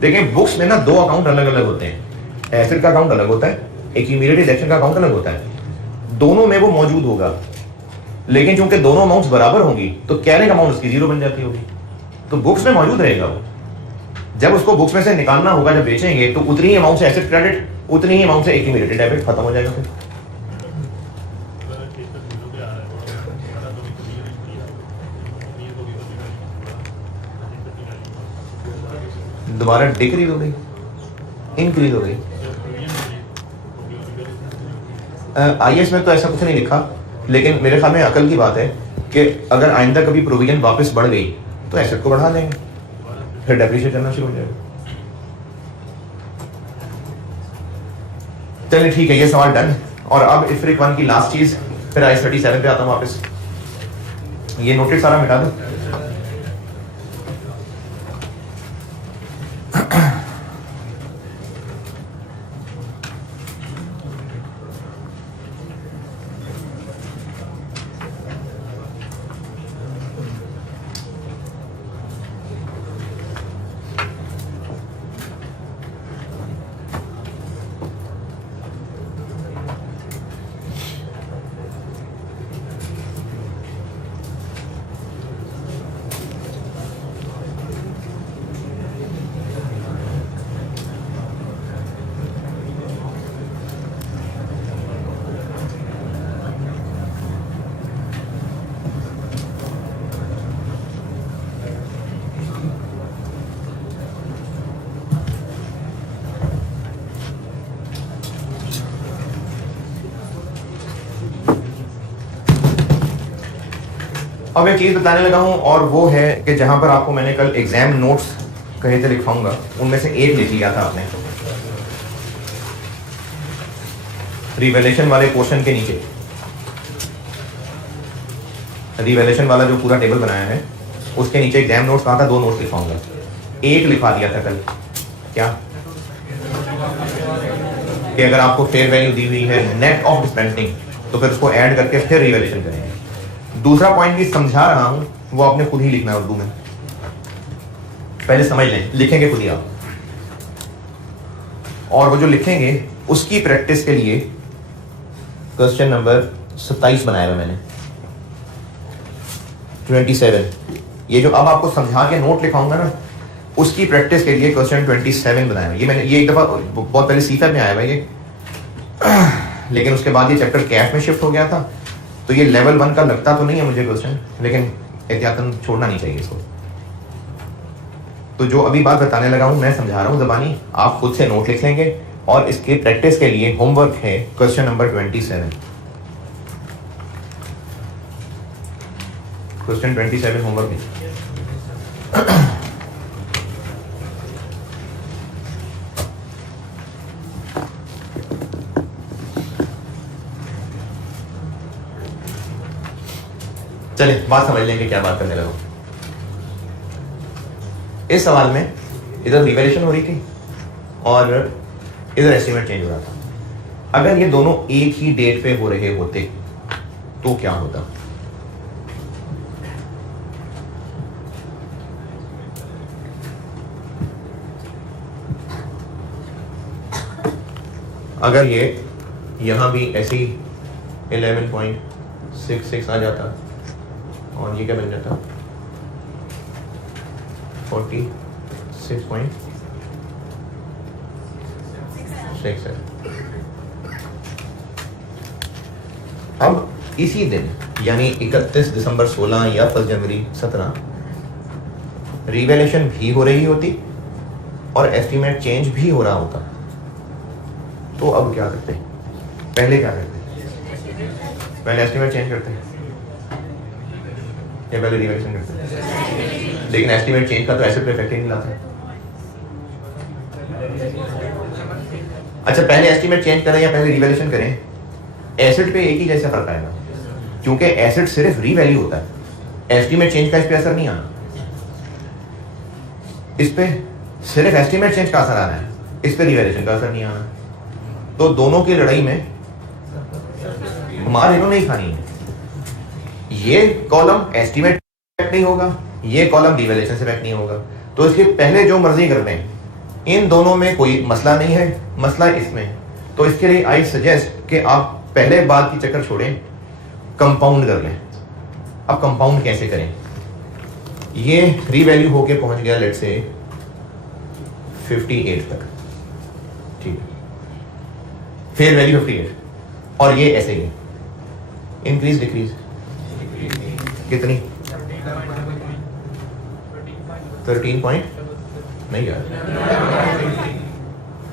देखें, बुक्स में ना 2 अकाउंट अलग अलग होते हैं। एसेट का अकाउंट अलग होता है, एक्यूमुलेटेड एक्शन का अकाउंट अलग होता है। दोनों में वो मौजूद होगा, लेकिन चूंकि दोनों अमाउंट्स बराबर होंगी तो कैरिंग अमाउंट उसकी 0 बन जाती होगी। तो बुक्स में मौजूद रहेगा वो, जब उसको बुक्स में से निकालना होगा, जब बेचेंगे तो उतनी ही अमाउंट से एसेट क्रेडिट, उतनी ही अमाउंट से एक्यूमुलेटेड डेबिट खत्म हो जाएगा। फिर दोबारा डिक्रीज हो गई, इंक्रीज हो गई। IAS में तो ऐसा कुछ नहीं लिखा, लेकिन मेरे ख्याल में अकल की बात है कि अगर आइंदा कभी प्रोविजन वापस बढ़ गई तो एसेट को बढ़ा देंगे, फिर डेप्रिशिएट करना शुरू हो जाएगा। चलिए ठीक है, ये सवाल डन। और अब IFRIC 1 की लास्ट चीज, फिर IAS 37 पे आता हूँ वापस। ये नोटेड सारा मिटा दो। अब एक चीज बताने लगा हूं, और वो है कि जहां पर आपको मैंने कल एग्जाम नोट्स कहे थे लिखवाऊंगा, उनमें से एक लिख लिया था आपने रिवैल्यूएशन वाले पोर्शन के नीचे। रिवैल्यूएशन वाला जो पूरा टेबल बनाया है उसके नीचे एग्जाम नोट्स कहा था 2 नोट्स लिखवाऊंगा। एक लिखवा दिया था कल, क्या कि अगर आपको फेयर वैल्यू दी हुई है नेट ऑफ डिस्पेंसिंग तो फिर उसको ऐड करके फिर रिवैल्यूएशन करेंगे। दूसरा पॉइंट भी समझा रहा हूं, वो आपने खुद ही लिखना है उर्दू में, पहले समझ लें, लिखेंगे खुद ही आप। और वो जो लिखेंगे उसकी प्रैक्टिस के लिए क्वेश्चन नंबर 27 बनाया है मैंने। 27, ये जो अब आपको समझा के नोट लिखाऊंगा ना, उसकी प्रैक्टिस के लिए क्वेश्चन 27 बनाया है। ये मैंने ये एक दफ़ा बहुत पहले सीफा में आया हुआ ये, लेकिन उसके बाद ये चैप्टर कैफ में शिफ्ट हो गया था, तो ये लेवल 1 का लगता तो नहीं है मुझे क्वेश्चन, लेकिन एहतियातन छोड़ना नहीं चाहिए इसको। तो जो अभी बात बताने लगा हूँ मैं समझा रहा हूँ ज़बानी, आप खुद से नोट लिख लेंगे और इसके प्रैक्टिस के लिए होमवर्क है क्वेश्चन नंबर 27। क्वेश्चन 27 होमवर्क है। चलिए बात समझ लेंगे क्या बात करने लगा। इस सवाल में इधर रिवैल्यूएशन हो रही थी और इधर एस्टीमेट चेंज हो रहा था। अगर ये दोनों एक ही डेट पे हो रहे होते तो क्या होता? अगर ये यहां भी ऐसी 11.66 आ जाता और ये क्या बन जाता 46.6 है। अब इसी दिन यानी 31 दिसंबर 16 या 1 जनवरी 17 रिवैल्यूएशन भी हो रही होती और एस्टीमेट चेंज भी हो रहा होता, तो अब क्या करते? पहले क्या करते? पहले एस्टीमेट चेंज करते हैं या पहले रिवैल्यूएशन करते हैं? लेकिन एस्टीमेट चेंज का तो एसेट पे इफेक्ट ही नहीं लाता। अच्छा, पहले एस्टीमेट चेंज करें या पहले रिवैल्यूएशन करें, एसेट पे एक ही जैसा फर्क आएगा, क्योंकि एसेट सिर्फ रीवैल्यू होता है, एस्टीमेट चेंज का इस पे असर नहीं आना। इस पे सिर्फ एस्टीमेट चेंज का असर आना है, इस पे रिवैल्यूएशन का असर नहीं आना। तो दोनों की लड़ाई में मार इन्होंने ही खानी है। ये कॉलम एस्टीमेट नहीं होगा, ये कॉलम रिवैल्यूएशन से बैक नहीं होगा, तो इसलिए पहले जो मर्जी कर लें, इन दोनों में कोई मसला नहीं है, मसला इसमें। तो इसके लिए आई सजेस्ट कि आप पहले बात की चक्कर छोड़ें, कंपाउंड कर लें। अब कंपाउंड कैसे करें? ये रीवैल्यू होके पहुंच गया लेट से 58 तक, ठीक है, फेयर वैल्यू 58, और ये ऐसे ही इंक्रीज डिक्रीज कितनी 13 पॉइंट नहीं यार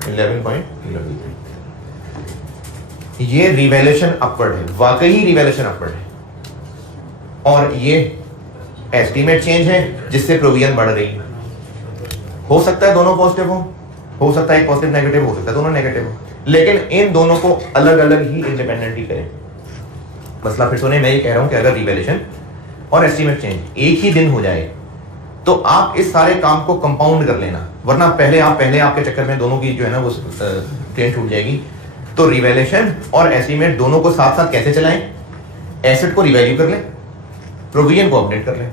11.11। ये रिवैल्यूएशन अपवर्ड है, वाकई रिवैल्यूएशन अपवर्ड है, और ये एस्टीमेट चेंज है जिससे प्रोविजन बढ़ रही है। हो सकता है दोनों पॉजिटिव हो सकता है एक पॉजिटिव नेगेटिव, हो सकता है दोनों नेगेटिव हो, लेकिन इन दोनों को अलग अलग ही इंडिपेंडेंटली करें। मसला फिर सुने, मैं ये कह रहा हूं कि अगर रिवैल्यूएशन और एस्टीमेट चेंज एक ही दिन हो जाए तो आप इस सारे काम को कंपाउंड कर लेना, वरना पहले आपके चक्कर में दोनों की जो है ना वो ट्रेन छूट जाएगी। तो रिवैल्यूएशन और एस्टीमेट दोनों को साथ साथ कैसे चलाएं? एसेट को रिवैल्यू कर लें, प्रोविजन को अपडेट कर लें।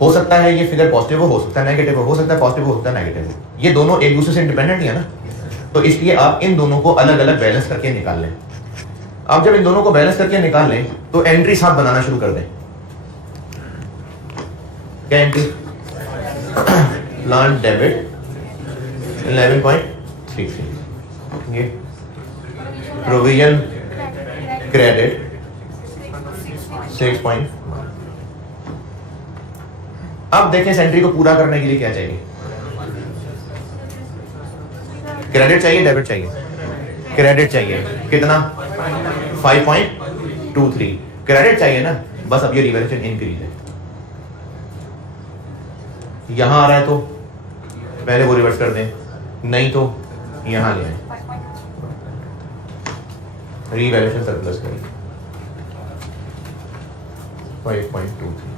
हो सकता है ये फिगर पॉजिटिव हो सकता है नेगेटिव हो सकता है पॉजिटिव हो सकता है नेगेटिव हो, ये दोनों एक दूसरे से इंडिपेंडेंट ही है ना, तो इसलिए आप इन दोनों को अलग अलग बैलेंस करके निकाल लें। अब जब इन दोनों को बैलेंस करके निकाल लें तो एंट्री साथ बनाना शुरू कर दें। क्या एंट्री? प्लांट डेबिट 11.33, ये प्रोविजन क्रेडिट 6. अब देखें सेंट्री को पूरा करने के लिए क्या चाहिए? क्रेडिट चाहिए डेबिट चाहिए? क्रेडिट चाहिए, कितना 5.23 क्रेडिट चाहिए ना, बस अब ये रिवैल्यूएशन इंक्रीज है। यहां आ रहा है तो पहले वो रिवर्स कर दें, नहीं तो यहां ले आए, रिवैल्यूएशन सरप्लस करें 5.23।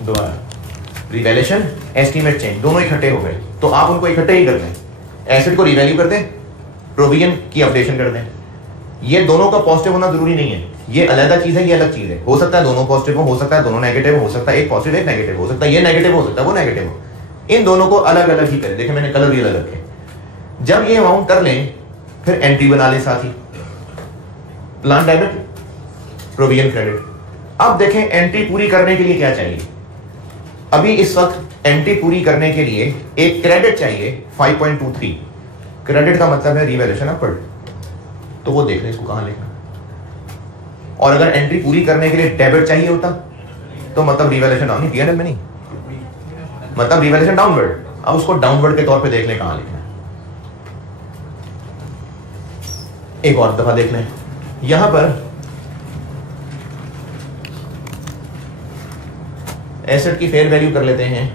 दोबारा रिवैल्यूएशन एस्टीमेट चेंज दोनों इकट्ठे हो गए, तो आप उनको इकट्ठे ही कर दें, एसेट को रिवैल्यू कर दें, प्रोविजन की अपडेशन कर दें। ये दोनों का पॉजिटिव होना जरूरी नहीं है, ये अलग चीज है, ये अलग चीज है। हो सकता है दोनों पॉजिटिव हो सकता है दोनों नेगेटिव हो सकता है एक पॉजिटिव एक नेगेटिव हो सकता है ये नेगेटिव हो सकता है वो नेगेटिव हो। इन दोनों को अलग अलग ही करें। देखिए मैंने कलर भी अलग रखे। जब ये अमाउंट कर लें फिर एंट्री बना लें साथ ही, प्लान डेबिट प्रोविजन क्रेडिट अब देखें एंट्री पूरी करने के लिए क्या चाहिए। अभी इस वक्त एंट्री पूरी करने के लिए एक क्रेडिट चाहिए 5.23। क्रेडिट का मतलब है रिवैल्यूएशन अपवर्ड, तो वो देख लें इसको कहां लिखना। और अगर एंट्री पूरी करने के लिए डेबिट चाहिए होता तो मतलब रिवैल्यूएशन डाउन, पीएनएल में नहीं, मतलब रिवैल्यूएशन डाउनवर्ड। अब उसको डाउनवर्ड के तौर पे देख लें कहां लिखना है। एक और दफा देख लें, यहां पर एसेट की फेयर वैल्यू कर लेते हैं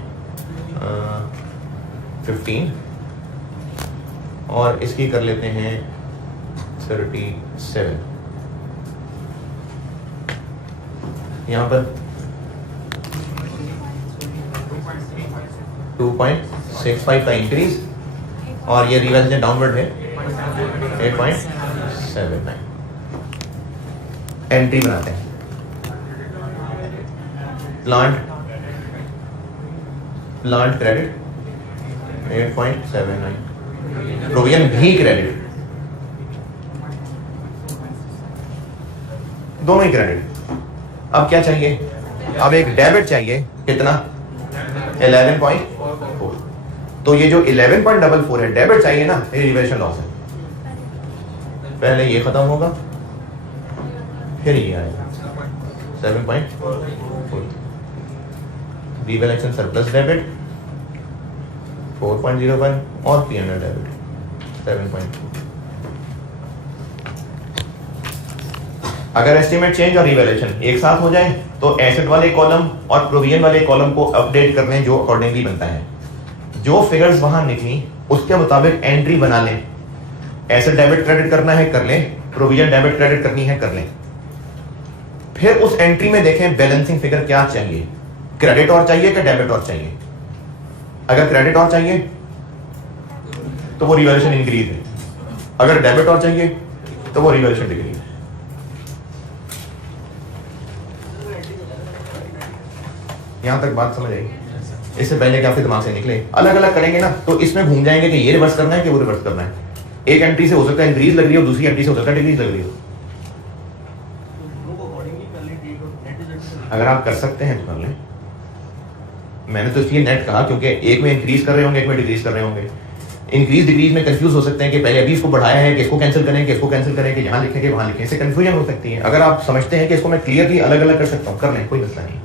15 और इसकी कर लेते हैं 37। यहां पर 2.65 का इंक्रीज और ये रिवैल्यूएशन डाउनवर्ड है 8.79। एंट्री बनाते हैं। प्लांट क्रेडिट 8.79, प्रोविजन भी क्रेडिट, दोनों ही क्रेडिट। अब क्या चाहिए, अब एक डेबिट चाहिए, कितना 11.4। तो ये जो 11.44 है डेबिट चाहिए ना, ये रिवैल्यूएशन लॉस है। पहले ये खत्म होगा फिर ये आएगा 7.4, रिवैल्यूएशन सरप्लस डेबिट 4.01 और पीएनएल डेबिट 7.2। अगर एस्टीमेट चेंज और रिवैल्यूएशन एक साथ हो जाए तो एसेट वाले कॉलम और प्रोविजन वाले कॉलम को अपडेट करने जो अकॉर्डिंगली बनता है। जो फिगर्स वहां निकली उसके मुताबिक एंट्री बना लें। एसेट डेबिट क्रेडिट करना है कर लें, प्रोविजन डेबिट क्रेडिट करनी है कर लें। फिर उस एंट्री में देखें बैलेंसिंग फिगर क्या चाहिए, क्रेडिट और चाहिए कि डेबिट और चाहिए। अगर क्रेडिट और चाहिए तो वो रिवैल्यूएशन इंक्रीज है, अगर डेबिट और चाहिए तो वो रिवैल्यूएशन डिक्रीज है। यहां तक बात समझ आई? इससे पहले कि आपके दिमाग से निकले, अलग अलग करेंगे ना तो इसमें घूम जाएंगे कि ये रिवर्स करना है कि वो रिवर्स करना है। एक एंट्री से हो सकता है इंक्रीज लग रही हो, दूसरी एंट्री से हो सकता है डिक्रीज लग रही हो। अगर आप कर सकते हैं तो कर लें। मैंने तो इसलिए नेट कहा क्योंकि एक में इंक्रीज कर रहे होंगे, एक में डिक्रीज कर रहे होंगे। इंक्रीज डिक्रीज में कंफ्यूज हो सकते हैं कि पहले अभी इसको बढ़ाया है कि इसको कैंसिल करें, कि इसको कैंसिल करें, कि यहाँ लिखें कि वहां लिखें, इससे कंफ्यूजन हो सकती है। अगर आप समझते हैं कि इसको मैं क्लियरली अलग अलग कर सकता हूँ, कर लें, कोई मसला नहीं।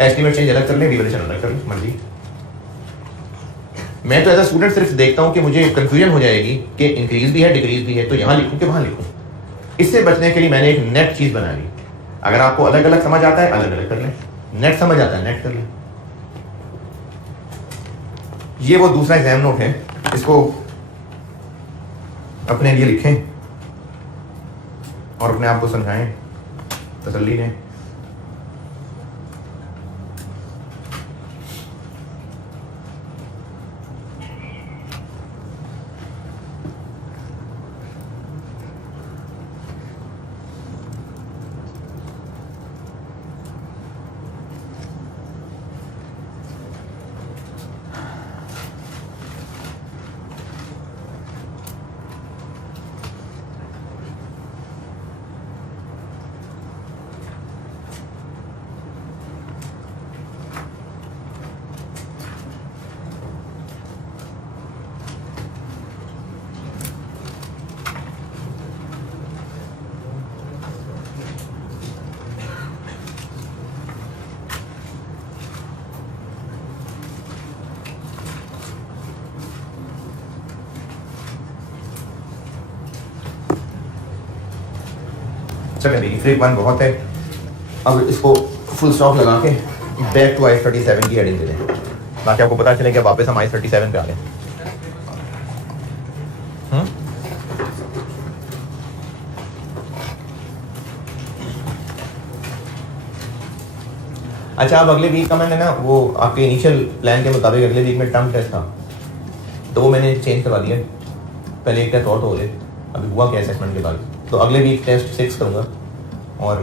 एस्टीमेट चेंज अलग कर लें, रिवैल्यूएशन अलग कर लें, मर्जी। मैं तो एज अ स्टूडेंट सिर्फ देखता हूं कि मुझे कंफ्यूजन हो जाएगी कि इंक्रीज भी है डिक्रीज भी है, तो यहां लिखूं कि वहां लिखूं। इससे बचने के लिए मैंने एक नेट चीज बना ली। अगर आपको अलग अलग समझ आता है अलग अलग कर लें, नेट समझ आता है नेट कर लें। ये वो दूसरा एग्जाम नोट है, इसको अपने लिए लिखें और अपने आप को समझाएं, तसल्ली दें। चलें भाई, फ्री वन बहुत है। अब इसको फुल स्टॉप लगा के बैक टू I-37 की हेडिंग दे दें, ताकि आपको पता चले कि वापस हम I-37 पे आ गए। अच्छा, अब अगले वीक का मैंने ना वो आपके इनिशियल प्लान के मुताबिक अगले वीक में टर्म टेस्ट था, तो वो मैंने चेंज करवा दिया। पहले एक टेस्ट और तो हो जाए, अभी हुआ क्या असेसमेंट के बाद। तो अगले वीक टेस्ट 6 करूँगा और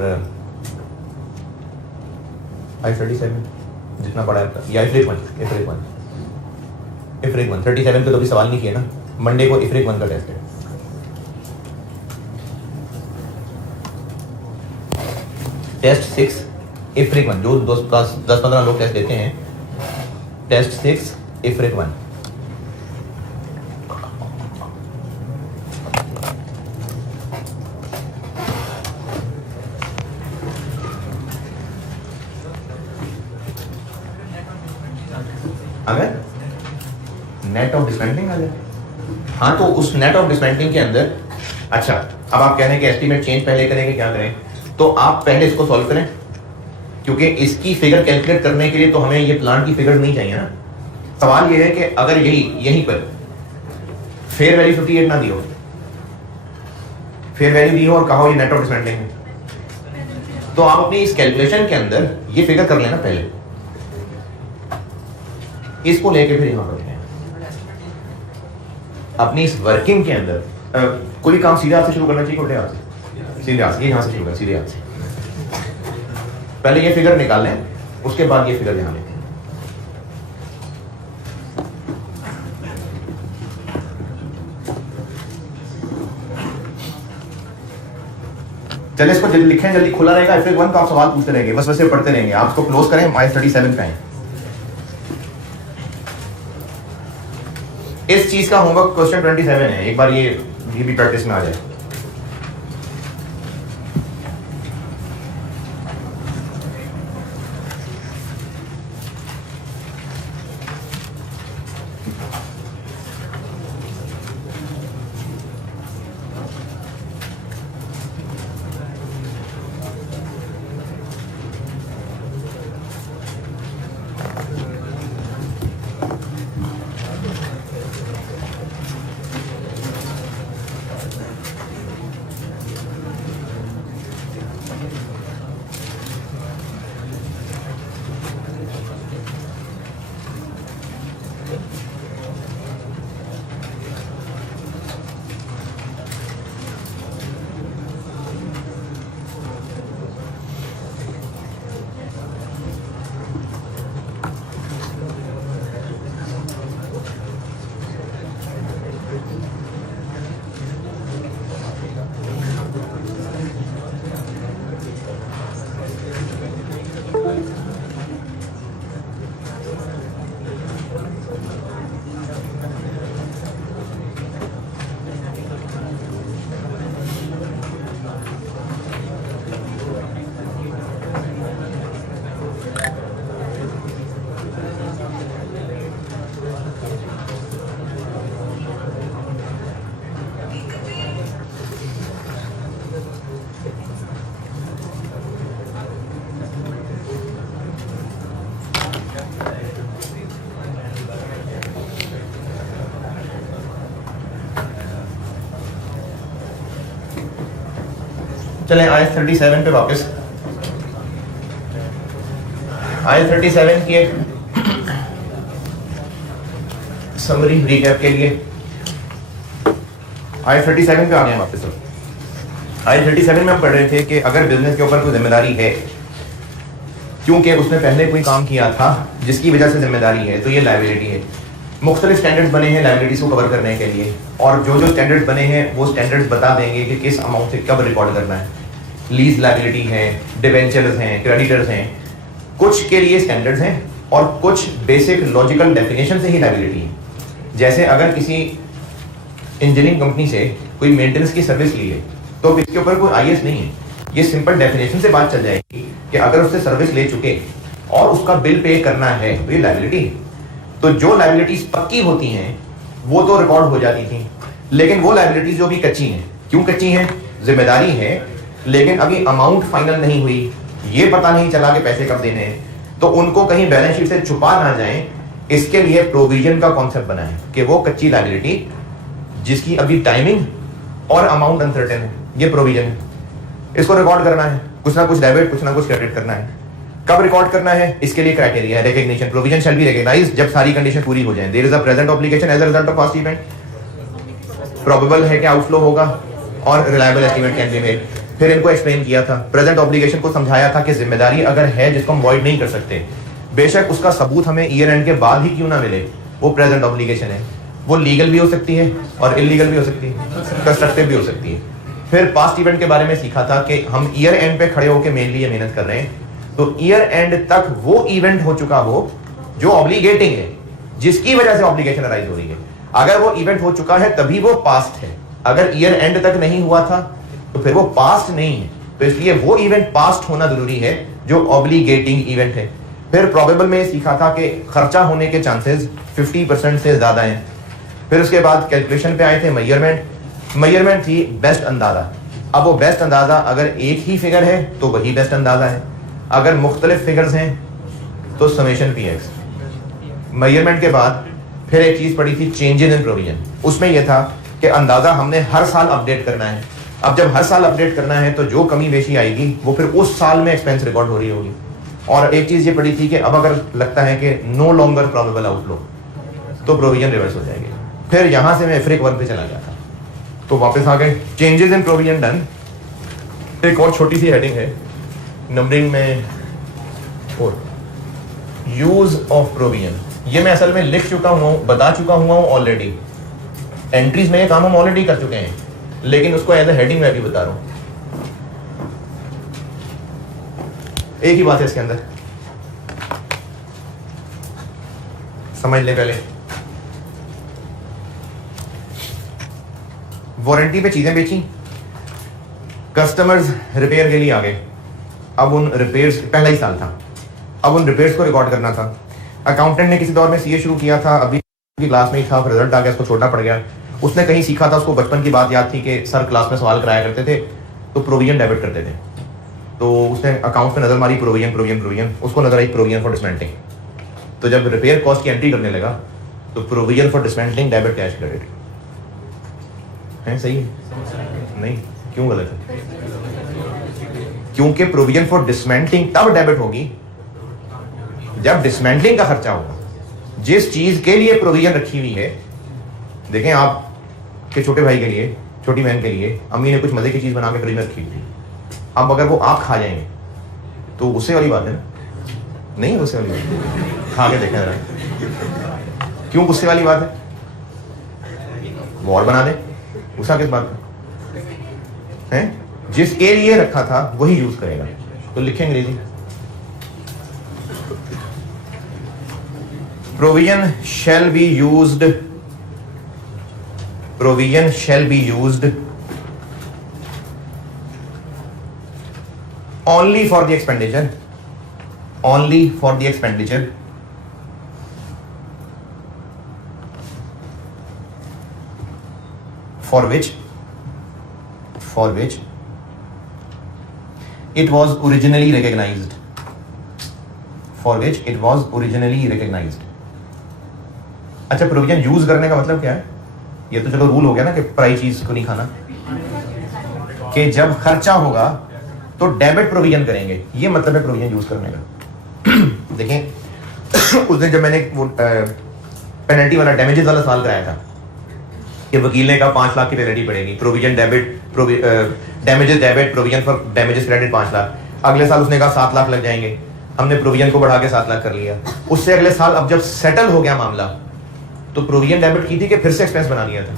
I-37 जितना पड़ा है, या इफ्रिक वन 37 पे तो अभी सवाल नहीं किया ना। मंडे को इफ्रिक वन का टेस्ट है। टेस्ट 6 इफ्रिक 1, जो 10-15 लोग टेस्ट देते हैं, टेस्ट 6 इफ्रिक 1। अगर नेट ऑफ डिसमेंटलिंग आ जाए, हाँ, तो उस नेट ऑफ डिसमेंटलिंग के अंदर, अच्छा अब आप कह रहे हैं कि एस्टीमेट चेंज पहले करेंगे, क्या करें? तो आप पहले इसको सॉल्व करें, क्योंकि इसकी फिगर कैलकुलेट करने के लिए तो हमें ये प्लांट की फिगर नहीं चाहिए ना। सवाल ये है कि अगर यहीं पर फेयर वैल्यू 58 ना दी हो, फेयर वैल्यू दी हो और कहा हो ये नेट ऑफ डिसमेंटलिंग है, तो आप अपनी इस कैलकुलेशन के अंदर ये फिगर कर लेना पहले, इसको लेके फिर यहां रखें। अपनी इस वर्किंग के अंदर कोई काम सीधे हाथ से शुरू करना चाहिए, उल्टे हाथ से? सीधे हाथ से, यहां से शुरू करें, सीधे हाथ से। पहले ये फिगर निकाल लें, उसके बाद ये फिगर यहां लें। चलिए इसको जल्दी लिखें, जल्दी खुला रहेगा F1 का, आप सवाल पूछते रहेंगे, बस वैसे पढ़ते रहेंगे। आप इसको क्लोज करें, -37 पे आए। इस चीज का होमवर्क क्वेश्चन 27 है, एक बार ये भी प्रैक्टिस में आ जाए। चलें आयत 37 पे वापस। आयत 37 की एक समरी रिकैप के लिए आयत 37 पे आ गए वापस। आयत 37 में हम पढ़ रहे थे कि अगर बिजनेस के ऊपर कोई जिम्मेदारी है, क्योंकि उसने पहले कोई काम किया था जिसकी वजह से जिम्मेदारी है, तो ये लायबिलिटी है। मुख्तलिफ स्टैंडर्ड्स बने हैं लायबिलिटीज को कवर करने के लिए, और जो जो स्टैंडर्ड्स बने हैं वो स्टैंडर्ड्स बता देंगे कि किस अमाउंट से कब रिकॉर्ड करना है। लीज लायबिलिटी है, डिवेंचर्स हैं, क्रेडिटर्स हैं, कुछ के लिए स्टैंडर्ड्स हैं और कुछ बेसिक लॉजिकल डेफिनेशन से ही लायबिलिटी है। जैसे अगर किसी इंजीनियरिंग कंपनी से कोई मेंटेनेंस की सर्विस ली है तो इसके ऊपर कोई IS नहीं है, ये सिंपल डेफिनेशन से बात चल जाएगी कि अगर उससे सर्विस ले चुके और उसका बिल पे करना है तो ये लायबिलिटी है। तो जो लायबिलिटीज पक्की होती हैं वो तो रिकॉर्ड हो जाती थी, लेकिन वो लायबिलिटीज जो भी कच्ची हैं, क्यों कच्ची हैं? जिम्मेदारी है लेकिन अभी अमाउंट फाइनल नहीं हुई, ये पता नहीं चला कि पैसे कब देने हैं, तो उनको कहीं बैलेंस शीट से छुपा ना जाए, इसके लिए प्रोविजन का कॉन्सेप्ट बना है कि वो कच्ची लायबिलिटी जिसकी अभी टाइमिंग और अमाउंट अनसर्टेन है, ये प्रोविजन है, इसको रिकॉर्ड करना है। कुछ ना कुछ डेबिट, कुछ ना कुछ क्रेडिट करना है। कब रिकॉर्ड करना है, इसके लिए क्राइटेरिया है recognition. Provision shall be recognized जब सारी कंडीशन पूरी हो जाए। There is a present obligation as a result of past event, probable है कि आउटफ्लो होगा और reliable estimate can be made. फिर इनको एक्सप्लेन किया था, प्रेजेंट ऑब्लिगेशन को समझाया था कि जिम्मेदारी अगर है जिसको हम वॉइड नहीं कर सकते, बेशक उसका सबूत हमें ईयर एंड के बाद ही क्यों ना मिले, वो प्रेजेंट ऑब्लिगेशन है। वो लीगल भी हो सकती है और इलीगल भी हो सकती है, कंस्ट्रक्टिव भी हो सकती है। फिर पास्ट इवेंट के बारे में सीखा था कि हम ईयर एंड पे खड़े होकर मेनली ये मेहनत कर रहे हैं, तो ईयर एंड तक वो इवेंट हो चुका हो जो ऑब्लिगेटिंग है, जिसकी वजह से ऑब्लिगेशन अराइज हो रही है। अगर वो इवेंट हो चुका है तभी वो पास्ट है, अगर ईयर एंड तक नहीं हुआ था तो फिर वो पास्ट नहीं है। तो इसलिए वो इवेंट पास्ट होना जरूरी है जो ऑब्लिगेटिंग इवेंट है। फिर प्रोबेबल में सीखा था कि खर्चा होने के चांसेस 50% से ज्यादा हैं। फिर उसके बाद कैलकुलेशन पे आए थे मेजरमेंट थी बेस्ट अंदाजा। अब वो बेस्ट अंदाजा अगर एक ही फिगर है तो वही बेस्ट अंदाजा है, अगर मुख्तलिफ फिगर्स हैं तो समेशन px। मेजरमेंट के बाद फिर एक चीज पड़ी थी चेंजेस इन प्रोविजन। उसमें यह था कि अंदाजा हमने हर साल अपडेट करना है। अब जब हर साल अपडेट करना है तो जो कमी बेशी आएगी वो फिर उस साल में एक्सपेंस रिकॉर्ड हो रही होगी। और एक चीज ये पड़ी थी कि अब अगर लगता है कि नो लॉन्गर प्रोबेबल आउटफ्लो तो प्रोविजन रिवर्स हो जाएगी। फिर यहां से मैं IFRIC 1 पे चला गया था, तो वापस आ गए। Changes in provision done. एक और छोटी सी हेडिंग है नंबरिंग में 4, यूज ऑफ प्रोविजन। ये मैं असल में लिख चुका हूँ, बता चुका हुआ हूँ ऑलरेडी। एंट्रीज में ये काम हम ऑलरेडी कर चुके हैं, लेकिन उसको एज ए हेडिंग में अभी बता रहा हूं। एक ही बात है इसके अंदर, समझ ले पहले। वारंटी पे चीजें बेची, कस्टमर्स रिपेयर के लिए आ गए। अब उन रिपेयर्स, पहला ही साल था, अब उन रिपेयर्स को रिकॉर्ड करना था। अकाउंटेंट ने किसी दौर में सीए शुरू किया था, अभी क्लास में ही था, रिजल्ट आ गया, उसको छोटा पड़ गया। उसने कहीं सीखा था, उसको बचपन की बात याद थी कि सर क्लास में सवाल कराया करते थे तो प्रोविजन डेबिट करते थे। तो उसने अकाउंट पे नजर मारी, प्रोविजन, उसको नजर आई प्रोविजन फॉर डिसमेंटलिंग। तो जब रिपेयर कॉस्ट की एंट्री करने लगा तो provision for dismantling debit cash credit है। सही है? नहीं, क्यों गलत है? क्योंकि प्रोविजन फॉर डिसमेंटलिंग तब डेबिट होगी जब डिसमेंटलिंग का खर्चा होगा। जिस चीज के लिए प्रोविजन रखी हुई है, देखें आप के छोटे भाई के लिए, छोटी बहन के लिए अम्मी ने कुछ मजे की चीज बना के फ्रिज में रखी थी, अब अगर वो आप खा जाएंगे तो गुस्से वाली बात है ना? नहीं गुस्से वाली बात, खा के देखें जरा, क्यों गुस्से वाली बात है? वो और बना दे, गुस्सा किस बात है? जिसके लिए रखा था वही यूज करेगा। तो लिखें अंग्रेजी, provision shall be used, provision shall be used only for the expenditure for which it was originally recognized, अच्छा, प्रोविजन यूज करने का मतलब क्या है? ये तो चलो रूल हो गया ना कि पराई चीज को नहीं खाना, कि जब खर्चा होगा तो डेबिट प्रोविजन करेंगे, ये मतलब है प्रोविजन यूज करने का। देखें उस दिन जब मैंने वो पेनल्टी वाला डैमेजेस वाला सवाल कराया था कि वकील ने कहा 5 लाख की पेनल्टी पड़ेगी, provision debit, damages debit, provision for damages credit 5 lakh. अगले साल उसने कहा 7 लाख लग जाएंगे, हमने प्रोविजन को बढ़ा के 7 लाख कर लिया। उससे अगले साल अब जब सेटल हो गया मामला तो प्रोविजन डेबिट की थी कि फिर से एक्सपेंस बना लिया था?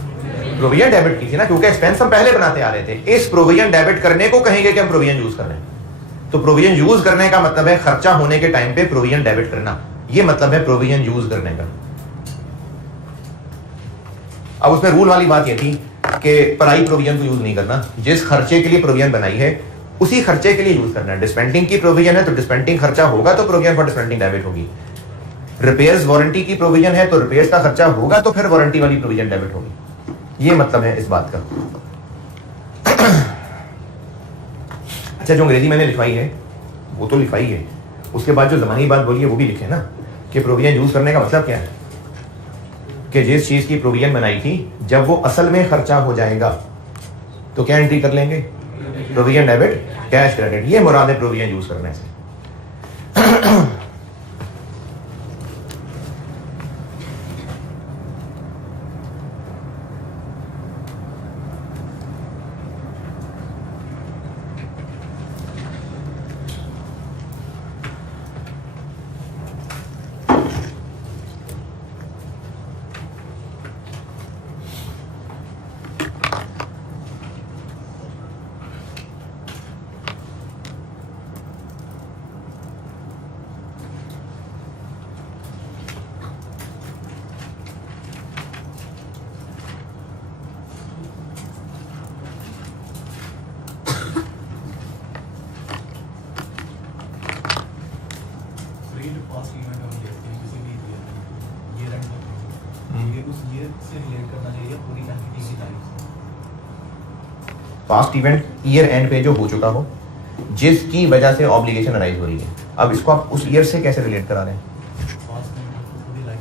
प्रोविजन डेबिट की थी ना, क्योंकि एक्सपेंस हम पहले बनाते आ रहे थे। इस प्रोविजन डेबिट करने को कहेंगे कि हम प्रोविजन यूज कर रहे हैं। तो प्रोविजन यूज करने का मतलब है खर्चा होने के टाइम पे प्रोविजन डेबिट करना, ये मतलब है प्रोविजन यूज करने का। अब उसमें रूल वाली बात ये थी कि पराई प्रोविजन को यूज नहीं करना, जिस खर्चे के लिए प्रोविजन बनाई है उसी खर्चे के लिए यूज करना है। डिस्पेंडिंग की प्रोविजन है तो डिस्पेंडिंग खर्चा होगा तो प्रोविजन फॉर डिस्पेंडिंग डेबिट होगी। रिपेयर्स वारंटी की प्रोविजन है तो रिपेयर्स का खर्चा होगा तो फिर वारंटी वाली प्रोविजन डेबिट होगी। ये मतलब है इस बात का। अच्छा, जो अंग्रेजी मैंने लिखवाई है वो तो लिखवाई है, उसके बाद जो ज़मानी बात बोली है वो भी लिखे ना, कि प्रोविजन यूज करने का मतलब क्या है? कि जिस चीज की प्रोविजन बनाई थी जब वो असल में खर्चा हो जाएगा तो क्या एंट्री कर लेंगे? Provision debit cash credit. ये मुराद है प्रोविजन यूज करने से। ये उस ईयर से रिलेट करना चाहिए पूरी एंटिटी की life. Past event year and पे जो हो चुका हो जिसकी वजह से ऑब्लिगेशन अराइज हो रही है, अब इसको आप उस ईयर से कैसे रिलेट करा रहे हैं? पास्ट में पूरी लाइफ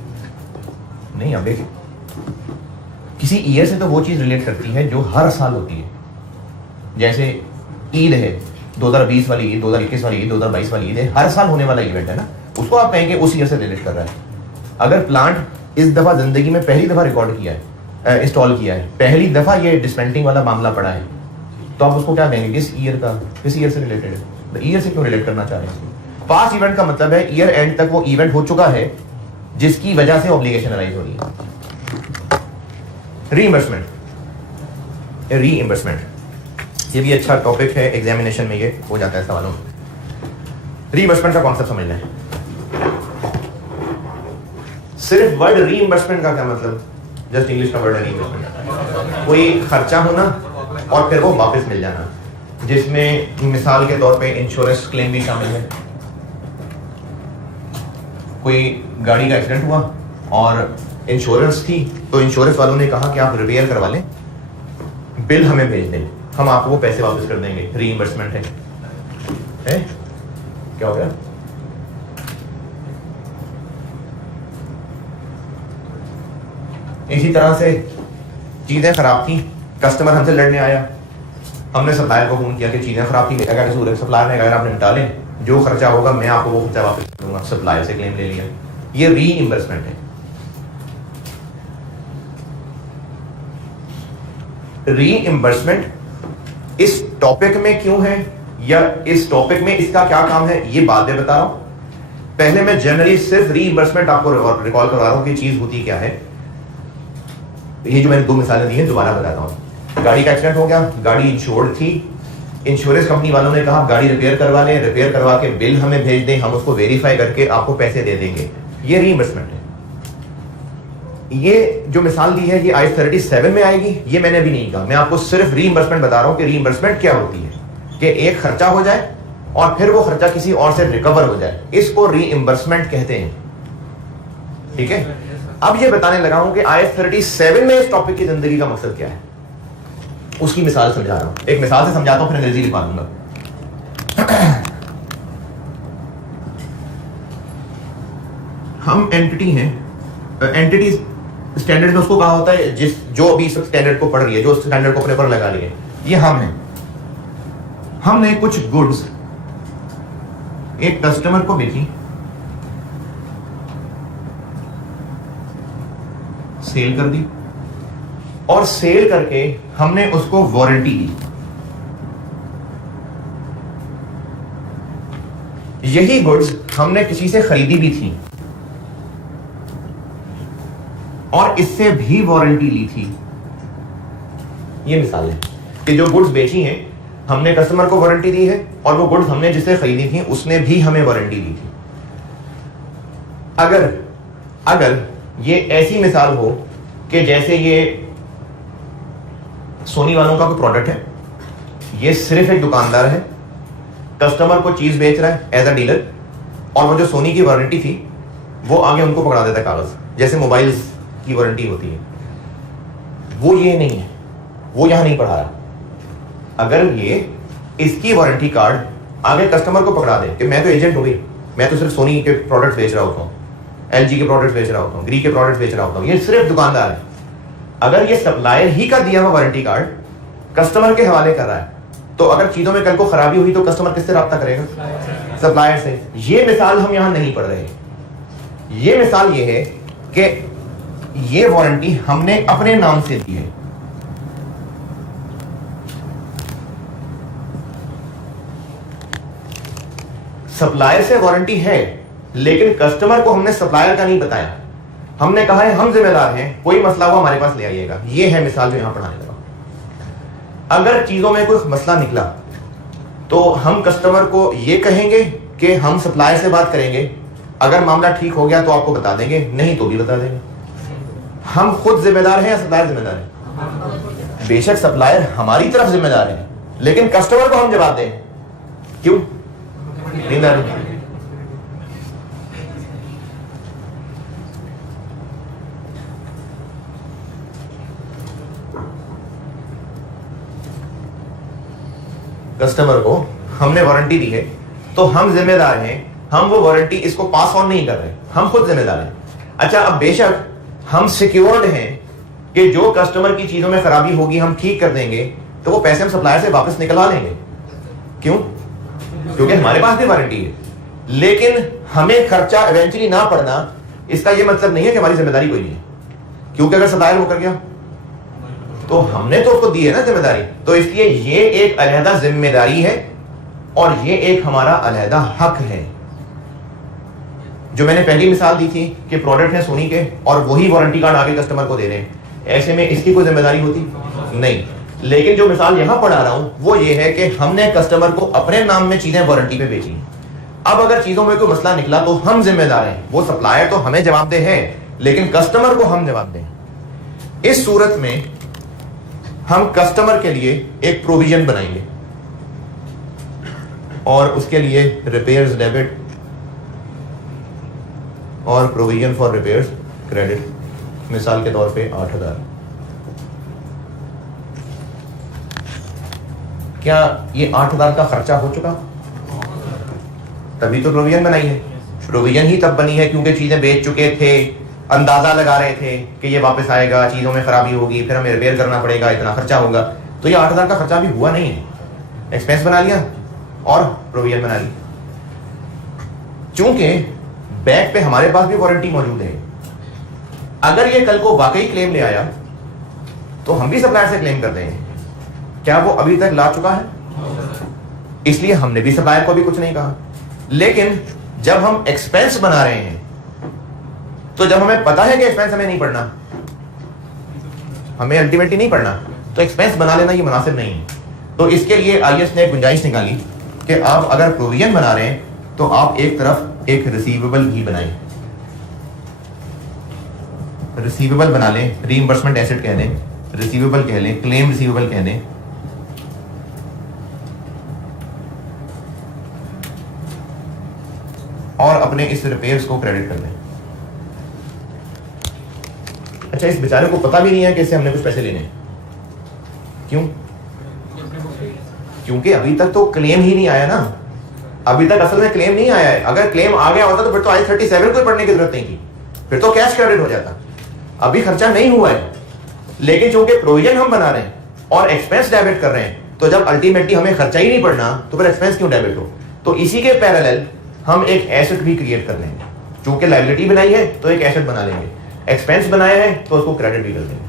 में नहीं, अब देखिए किसी ईयर से तो वो चीज रिलेट करती है जो हर साल होती है। जैसे ईद है, 2020 वाली ईद, 2021 वाली ईद, 2022 वाली ईद है, हर साल होने वाला इवेंट है ना, उसको आप कहेंगे उस ईयर से रिलेट कर रहा है। अगर प्लांट इस दफा जिंदगी में पहली दफा रिकॉर्ड किया है, इंस्टॉल किया है, पहली दफा ये डिस्मेंटलिंग वाला मामला पड़ा है, तो आप उसको क्या कहेंगे? किस ईयर का, किस ईयर से रिलेटेड है? ईयर से क्यों रिलेट करना चाह रहे हैं? पास्ट इवेंट का मतलब है ईयर एंड तक वो इवेंट हो चुका है जिसकी वजह से ऑब्लिगेशन अराइज हो रही है। रीइंबर्समेंट ये भी अच्छा टॉपिक है, एग्जामिनेशन में ये हो जाता है सवालों में। रीइंबर्समेंट का कॉन्सेप्ट समझना है। सिर्फ वर्ड रीइंबर्समेंट का क्या मतलब? जस्ट इंग्लिश का वर्ड है रीइंबर्समेंट, कोई खर्चा होना और फिर वो वापस मिल जाना, जिसमें मिसाल के तौर पे इंश्योरेंस क्लेम भी शामिल है। कोई गाड़ी का एक्सीडेंट हुआ और इंश्योरेंस थी, तो इंश्योरेंस वालों ने कहा कि आप रिपेयर करवा लें, बिल हमें भेज दें, हम आपको वो पैसे वापस कर देंगे। रीइंबर्समेंट है? क्या हो गया? इसी तरह से चीजें खराब थी, कस्टमर हमसे लड़ने आया, हमने सप्लायर को फोन किया कि चीजें खराब थी, मेरा कसूर है। सप्लायर ने कहा आप निपटा लें, जो खर्चा होगा मैं आपको वो खर्चा वापस दूंगा। सप्लायर से क्लेम ले लिया। ये रीइंबर्समेंट है। रीइंबर्समेंट इस टॉपिक में क्यों है या इस टॉपिक में इसका क्या काम है ये बाद में बता रहा हूं। पहले मैं जनरली सिर्फ रीइंबर्समेंट आपको रिकॉल करवा रहा हूं कि चीज होती क्या है। ये जो मैंने दो मिसालें दी हैं दोबारा बताता हूं। गाड़ी का एक्सीडेंट हो गया, गाड़ी इंश्योर्ड थी, इंश्योरेंस कंपनी वालों ने कहा गाड़ी रिपेयर करवा लें, रिपेयर करवा के बिल हमें भेज दें, हम उसको वेरीफाई करके आपको पैसे दे देंगे। ये रीइंबर्समेंट है। ये जो मिसाल दी है ये आयत 37 में आएगी, ये मैंने अभी नहीं कहा, मैं आपको सिर्फ रीइंबर्समेंट बता रहा हूं कि रीइंबर्समेंट क्या होती है। कि एक खर्चा हो जाए और फिर वो खर्चा किसी और से रिकवर हो जाए, इसको रीइंबर्समेंट कहते हैं। ठीक है, अब ये बताने लगा हूं कि आयत 37 में इस टॉपिक की जिंदगी का मकसद क्या है, उसकी मिसाल समझा रहा हूं। एक मिसाल से समझाता हूं, फिर अंग्रेजी लिखवा दूंगा। हम एंटिटी हैं, एंटिटी स्टैंडर्ड में उसको कहा होता है जो अभी स्टैंडर्ड को पढ़ रही है, जो स्टैंडर्ड को अपने पर लगा रही है, ये हम हैं। हमने कुछ गुड्स एक कस्टमर को बेची, सेल कर दी, और सेल करके हमने उसको वारंटी दी। यही गुड्स हमने किसी से खरीदी भी थी और इससे भी वारंटी ली थी। ये मिसाल है कि जो गुड्स बेची हैं हमने कस्टमर को वारंटी दी है और वो गुड्स हमने जिससे खरीदी थी उसने भी हमें वारंटी दी थी। अगर ये ऐसी मिसाल हो कि जैसे ये सोनी वालों का कोई प्रोडक्ट है, ये सिर्फ एक दुकानदार है, कस्टमर को चीज बेच रहा है एज अ डीलर, और वो जो सोनी की वारंटी थी वो आगे उनको पकड़ा देता है कागज, जैसे मोबाइल्स की वारंटी होती है। वो ये नहीं है, वो यहां नहीं पढ़ा रहा। अगर ये इसकी वारंटी कार्ड आगे कस्टमर को पकड़ा दे कि मैं तो एजेंट हो गई, मैं तो सिर्फ सोनी के प्रोडक्ट्स बेच रहा होता हूँ, एलजी के प्रोडक्ट्स बेच रहा होता हूँ, ग्री के प्रोडक्ट्स बेच रहा होता हूँ, ये सिर्फ दुकानदार है। अगर ये सप्लायर ही का दिया हुआ वारंटी कार्ड कस्टमर के हवाले कर रहा है, तो अगर चीजों में कल को खराबी हुई तो कस्टमर किससे राब्ता करेगा? सप्लायर से। ये मिसाल हम यहां नहीं पढ़ रहे। ये मिसाल ये है कि ये वारंटी हमने अपने नाम से दी है। सप्लायर से वारंटी है, लेकिन कस्टमर को हमने सप्लायर का नहीं बताया। हमने कहा है हम जिम्मेदार हैं, कोई मसला हुआ हमारे पास ले आइएगा। ये है मिसाल जो यहां पढ़ाने लगा। अगर चीजों में कोई मसला निकला तो हम कस्टमर को ये कहेंगे कि हम सप्लायर से बात करेंगे, अगर मामला ठीक हो गया तो आपको बता देंगे, नहीं तो भी बता देंगे। हम खुद जिम्मेदार हैं या सप्लायर जिम्मेदार है? बेशक सप्लायर हमारी तरफ जिम्मेदार है, लेकिन कस्टमर को हम जवाब दें, क्यों? नहीं। कस्टमर को हमने वारंटी दी है तो हम जिम्मेदार हैं, हम वो वारंटी इसको पास ऑन नहीं कर रहे, हम खुद जिम्मेदार हैं। अच्छा, अब बेशक हम सिक्योर्ड हैं कि जो कस्टमर की चीजों में खराबी होगी हम ठीक कर देंगे, तो वो पैसे हम सप्लायर से वापस निकलवा लेंगे। क्यों? क्योंकि हमारे पास भी वारंटी है। लेकिन हमें खर्चा इवेंचुअली ना पड़ना, इसका यह मतलब नहीं है कि हमारी जिम्मेदारी कोई नहीं है, क्योंकि अगर सप्लायर वो कर गया तो हमने तो उसको दी है ना जिम्मेदारी। तो इसलिए ये एक अलहदा जिम्मेदारी है और ये एक हमारा अलहदा हक है। जो मैंने पहली मिसाल दी थी कि प्रोडक्ट है सोनी के और वही वारंटी कार्ड आगे कस्टमर को दे रहे हैं, ऐसे में इसकी कोई जिम्मेदारी होती नहीं। लेकिन जो मिसाल यहां पढ़ा रहा हूं वो ये है कि हमने कस्टमर को अपने नाम में चीजें वारंटी पे बेची। अब अगर चीजों में कोई मसला निकला तो हम जिम्मेदार हैं, वो सप्लायर तो हमें जवाबदेह है लेकिन कस्टमर को हम जवाबदेह हैं। इस सूरत में हम कस्टमर के लिए एक प्रोविजन बनाएंगे और उसके लिए रिपेयर्स डेबिट और प्रोविजन फॉर रिपेयर्स क्रेडिट, मिसाल के तौर पे 8,000। क्या ये 8,000 का खर्चा हो चुका? तभी तो प्रोविजन बनाई है। प्रोविजन ही तब बनी है क्योंकि चीजें बेच चुके थे, अंदाजा लगा रहे थे कि ये वापस आएगा, चीजों में खराबी होगी, फिर हमें रिपेयर करना पड़ेगा, इतना खर्चा होगा। तो ये 8,000 का खर्चा भी हुआ नहीं है, एक्सपेंस बना लिया और प्रोविजन बना ली। चूंकि बैक पे हमारे पास भी वारंटी मौजूद है, अगर ये कल को वाकई क्लेम ले आया तो हम भी सप्लायर से क्लेम कर देंगे। क्या वो अभी तक ला चुका है? इसलिए हमने भी सप्लायर को भी कुछ नहीं कहा। लेकिन जब हम एक्सपेंस बना रहे हैं तो जब हमें पता है कि एक्सपेंस हमें नहीं पड़ना, हमें अल्टीमेटली नहीं पड़ना, तो एक्सपेंस बना लेना ये मुनासिब नहीं है। तो इसके लिए आईएएस ने एक गुंजाइश निकाली कि आप अगर प्रोविजन बना रहे हैं तो आप एक तरफ एक रिसीवेबल भी बनाएं, रिसीवेबल बना लें, रीइंबर्समेंट एसेट कह दें, रिसीवेबल कह लें, क्लेम रिसीवेबल कह दें। और अपने इस रिपेयर्स को क्रेडिट कर दें। अच्छा, इस बेचारे को पता भी नहीं है कि इससे हमने कुछ पैसे लेने हैं। क्यों? क्योंकि अभी तक तो क्लेम ही नहीं आया ना, अभी तक असल में क्लेम नहीं आया है। अगर क्लेम आ गया होता तो फिर तो I-37 को पढ़ने की जरूरत नहीं थी, फिर तो कैश क्रेडिट हो जाता। अभी खर्चा नहीं हुआ है, लेकिन चूंकि प्रोविजन हम बना रहे हैं और एक्सपेंस डेबिट कर रहे हैं, तो जब अल्टीमेटली हमें खर्चा ही नहीं पड़ना तो फिर एक्सपेंस क्यों डेबिट हो? तो इसी के पैरेलल हम एक एसेट भी क्रिएट कर लेंगे। चूंकि लायबिलिटी बनाई है तो एक एसेट बना लेंगे, एक्सपेंस बनाया है तो उसको क्रेडिट भी कर देंगे।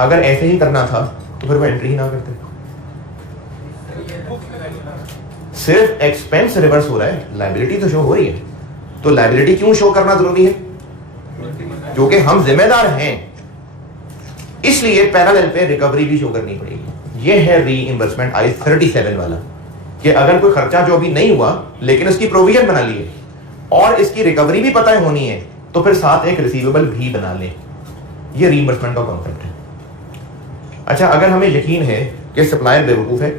अगर ऐसे ही करना था तो फिर वो एंट्री ही ना करते। सिर्फ एक्सपेंस रिवर्स हो रहा है, लायबिलिटी तो शो हो रही है। तो लायबिलिटी क्यों शो करना जरूरी है? क्योंकि हम जिम्मेदार हैं, इसलिए पैरेलल पे रिकवरी भी शो करनी पड़ेगी। ये है रीइंबर्समेंट I-37 वाला, कि अगर कोई खर्चा जो अभी नहीं हुआ लेकिन उसकी प्रोविजन बना ली है और इसकी रिकवरी भी पता होनी है, तो फिर साथ एक रिसीवेबल भी बना लें। ये रीइंबर्समेंट का कॉन्सेप्ट है। अच्छा, अगर हमें यकीन है कि सप्लायर बेवकूफ है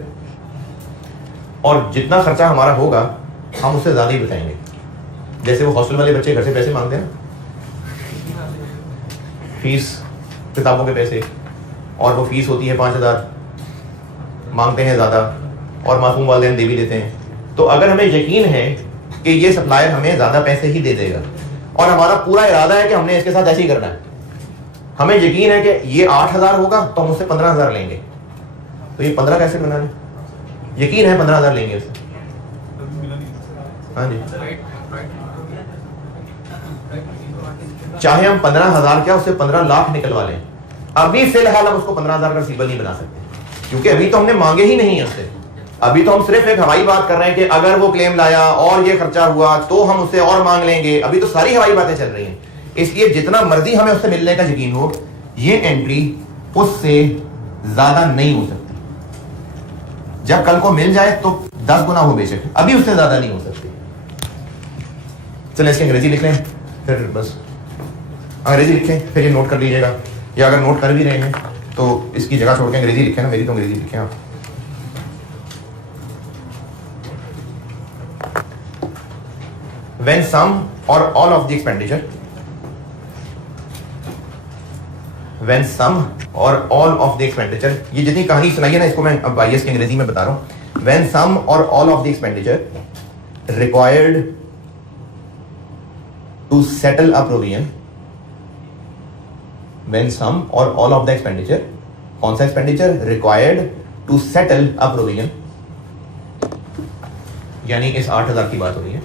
और जितना खर्चा हमारा होगा हम उससे ज्यादा ही बताएंगे, जैसे वो हॉस्टल वाले बच्चे घर से पैसे मांगते हैं ना, फीस, किताबों के पैसे, और वो फीस होती है 5,000, मांगते हैं ज्यादा और मासूम वालिदैन दे भी देते हैं। तो अगर हमें यकीन है कि ये सप्लायर हमें ज्यादा पैसे ही दे देगा और हमारा पूरा इरादा है कि हमने इसके साथ ऐसे ही करना है, हमें यकीन है कि ये 8,000 होगा तो हम उससे 15,000 लेंगे, तो ये 15 कैसे बना लें? यकीन है 15,000 लेंगे उससे। हाँ जी, चाहे हम 15,000 क्या उससे 15 लाख निकलवा लें, अभी फिलहाल हम उसको 15,000 का रिसीवेबल नहीं बना सकते, क्योंकि अभी तो हमने मांगे ही नहीं है उससे। अभी तो हम सिर्फ एक हवाई बात कर रहे हैं कि अगर वो क्लेम लाया और ये खर्चा हुआ तो हम उससे और मांग लेंगे। अभी तो सारी हवाई बातें चल रही हैं। इसलिए जितना मर्जी हमें उससे मिलने का यकीन हो, ये एंट्री उससे ज्यादा नहीं हो सकती। जब कल को मिल जाए तो 10 गुना हो बेशक, अभी उससे ज्यादा नहीं हो सकती। चलिए इसकी अंग्रेजी लिख लें, फिर बस अंग्रेजी लिखें, फिर ये नोट कर लीजिएगा, या अगर नोट कर भी रहे हैं तो इसकी जगह छोड़ के अंग्रेजी लिखें ना, मेरी तो अंग्रेजी लिखें आप। When some or all of the expenditure when some or all of the expenditure, ये जितनी कहानी सुनाई है ना इसको मैं अब IAS की अंग्रेजी में बता रहा हूं। When some or all of the expenditure required to settle a provision, when some or all of the expenditure, कौन सा expenditure? Required to settle a provision, यानी इस 8,000 की बात हो रही है,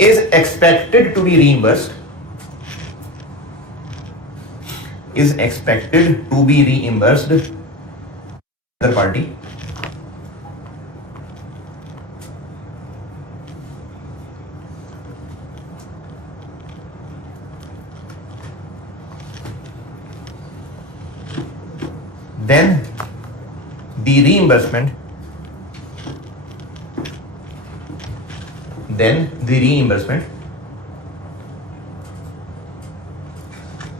is expected to be reimbursed, is expected to be reimbursed other party, then the reimbursement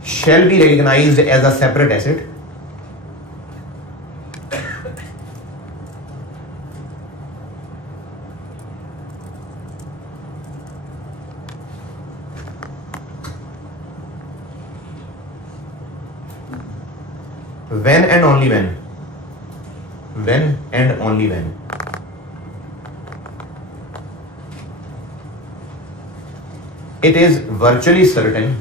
shall be recognized as a separate asset when and only when it is virtually certain,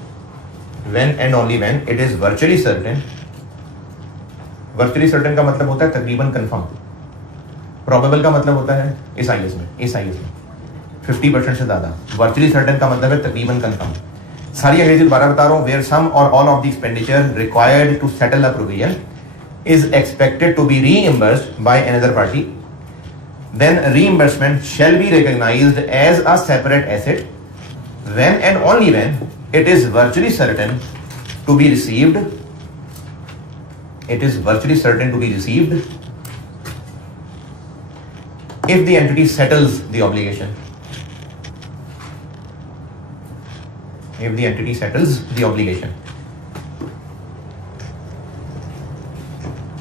when and only when it is virtually certain, virtually certain का मतलब होता है तकरीबन confirm, probable का मतलब होता है इस IAS में 50% से ज्यादा, virtually certain का मतलब है तकरीबन कंफर्म। सारी अंग्रेजी दोबारा बता रहा हूँ। where some or all of the expenditure required to settle a provision is expected to be reimbursed by another party, then reimbursement shall be recognized as a separate asset when and only when it is virtually certain to be received, if the entity settles the obligation,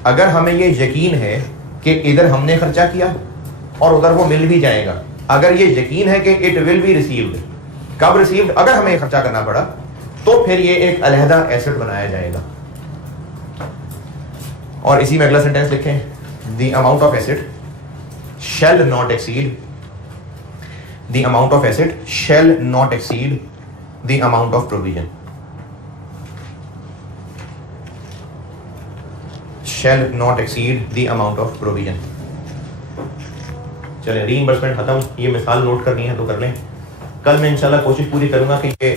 अगर हमें ये यकीन है कि इधर हमने खर्चा किया और उधर वो मिल भी जाएगा, अगर ये यकीन है कि इट विल बी रिसीव्ड, कब रिसीव्ड? अगर हमें ये खर्चा करना पड़ा तो फिर ये एक अलहदा एसेट बनाया जाएगा। और इसी में अगला सेंटेंस लिखें, the amount of asset shall not exceed the amount of provision, चले रीइंबर्समेंट खत्म। ये मिसाल नोट करनी है तो कर लें। कल मैं इंशाल्लाह कोशिश पूरी करूंगा कि ये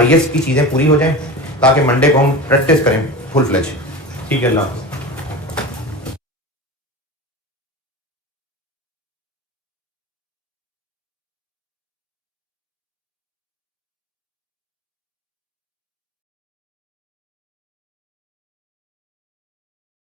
IAS की चीजें पूरी हो जाएं ताकि मंडे को हम प्रैक्टिस करें फुल फ्लेज। ठीक है, अल्लाह।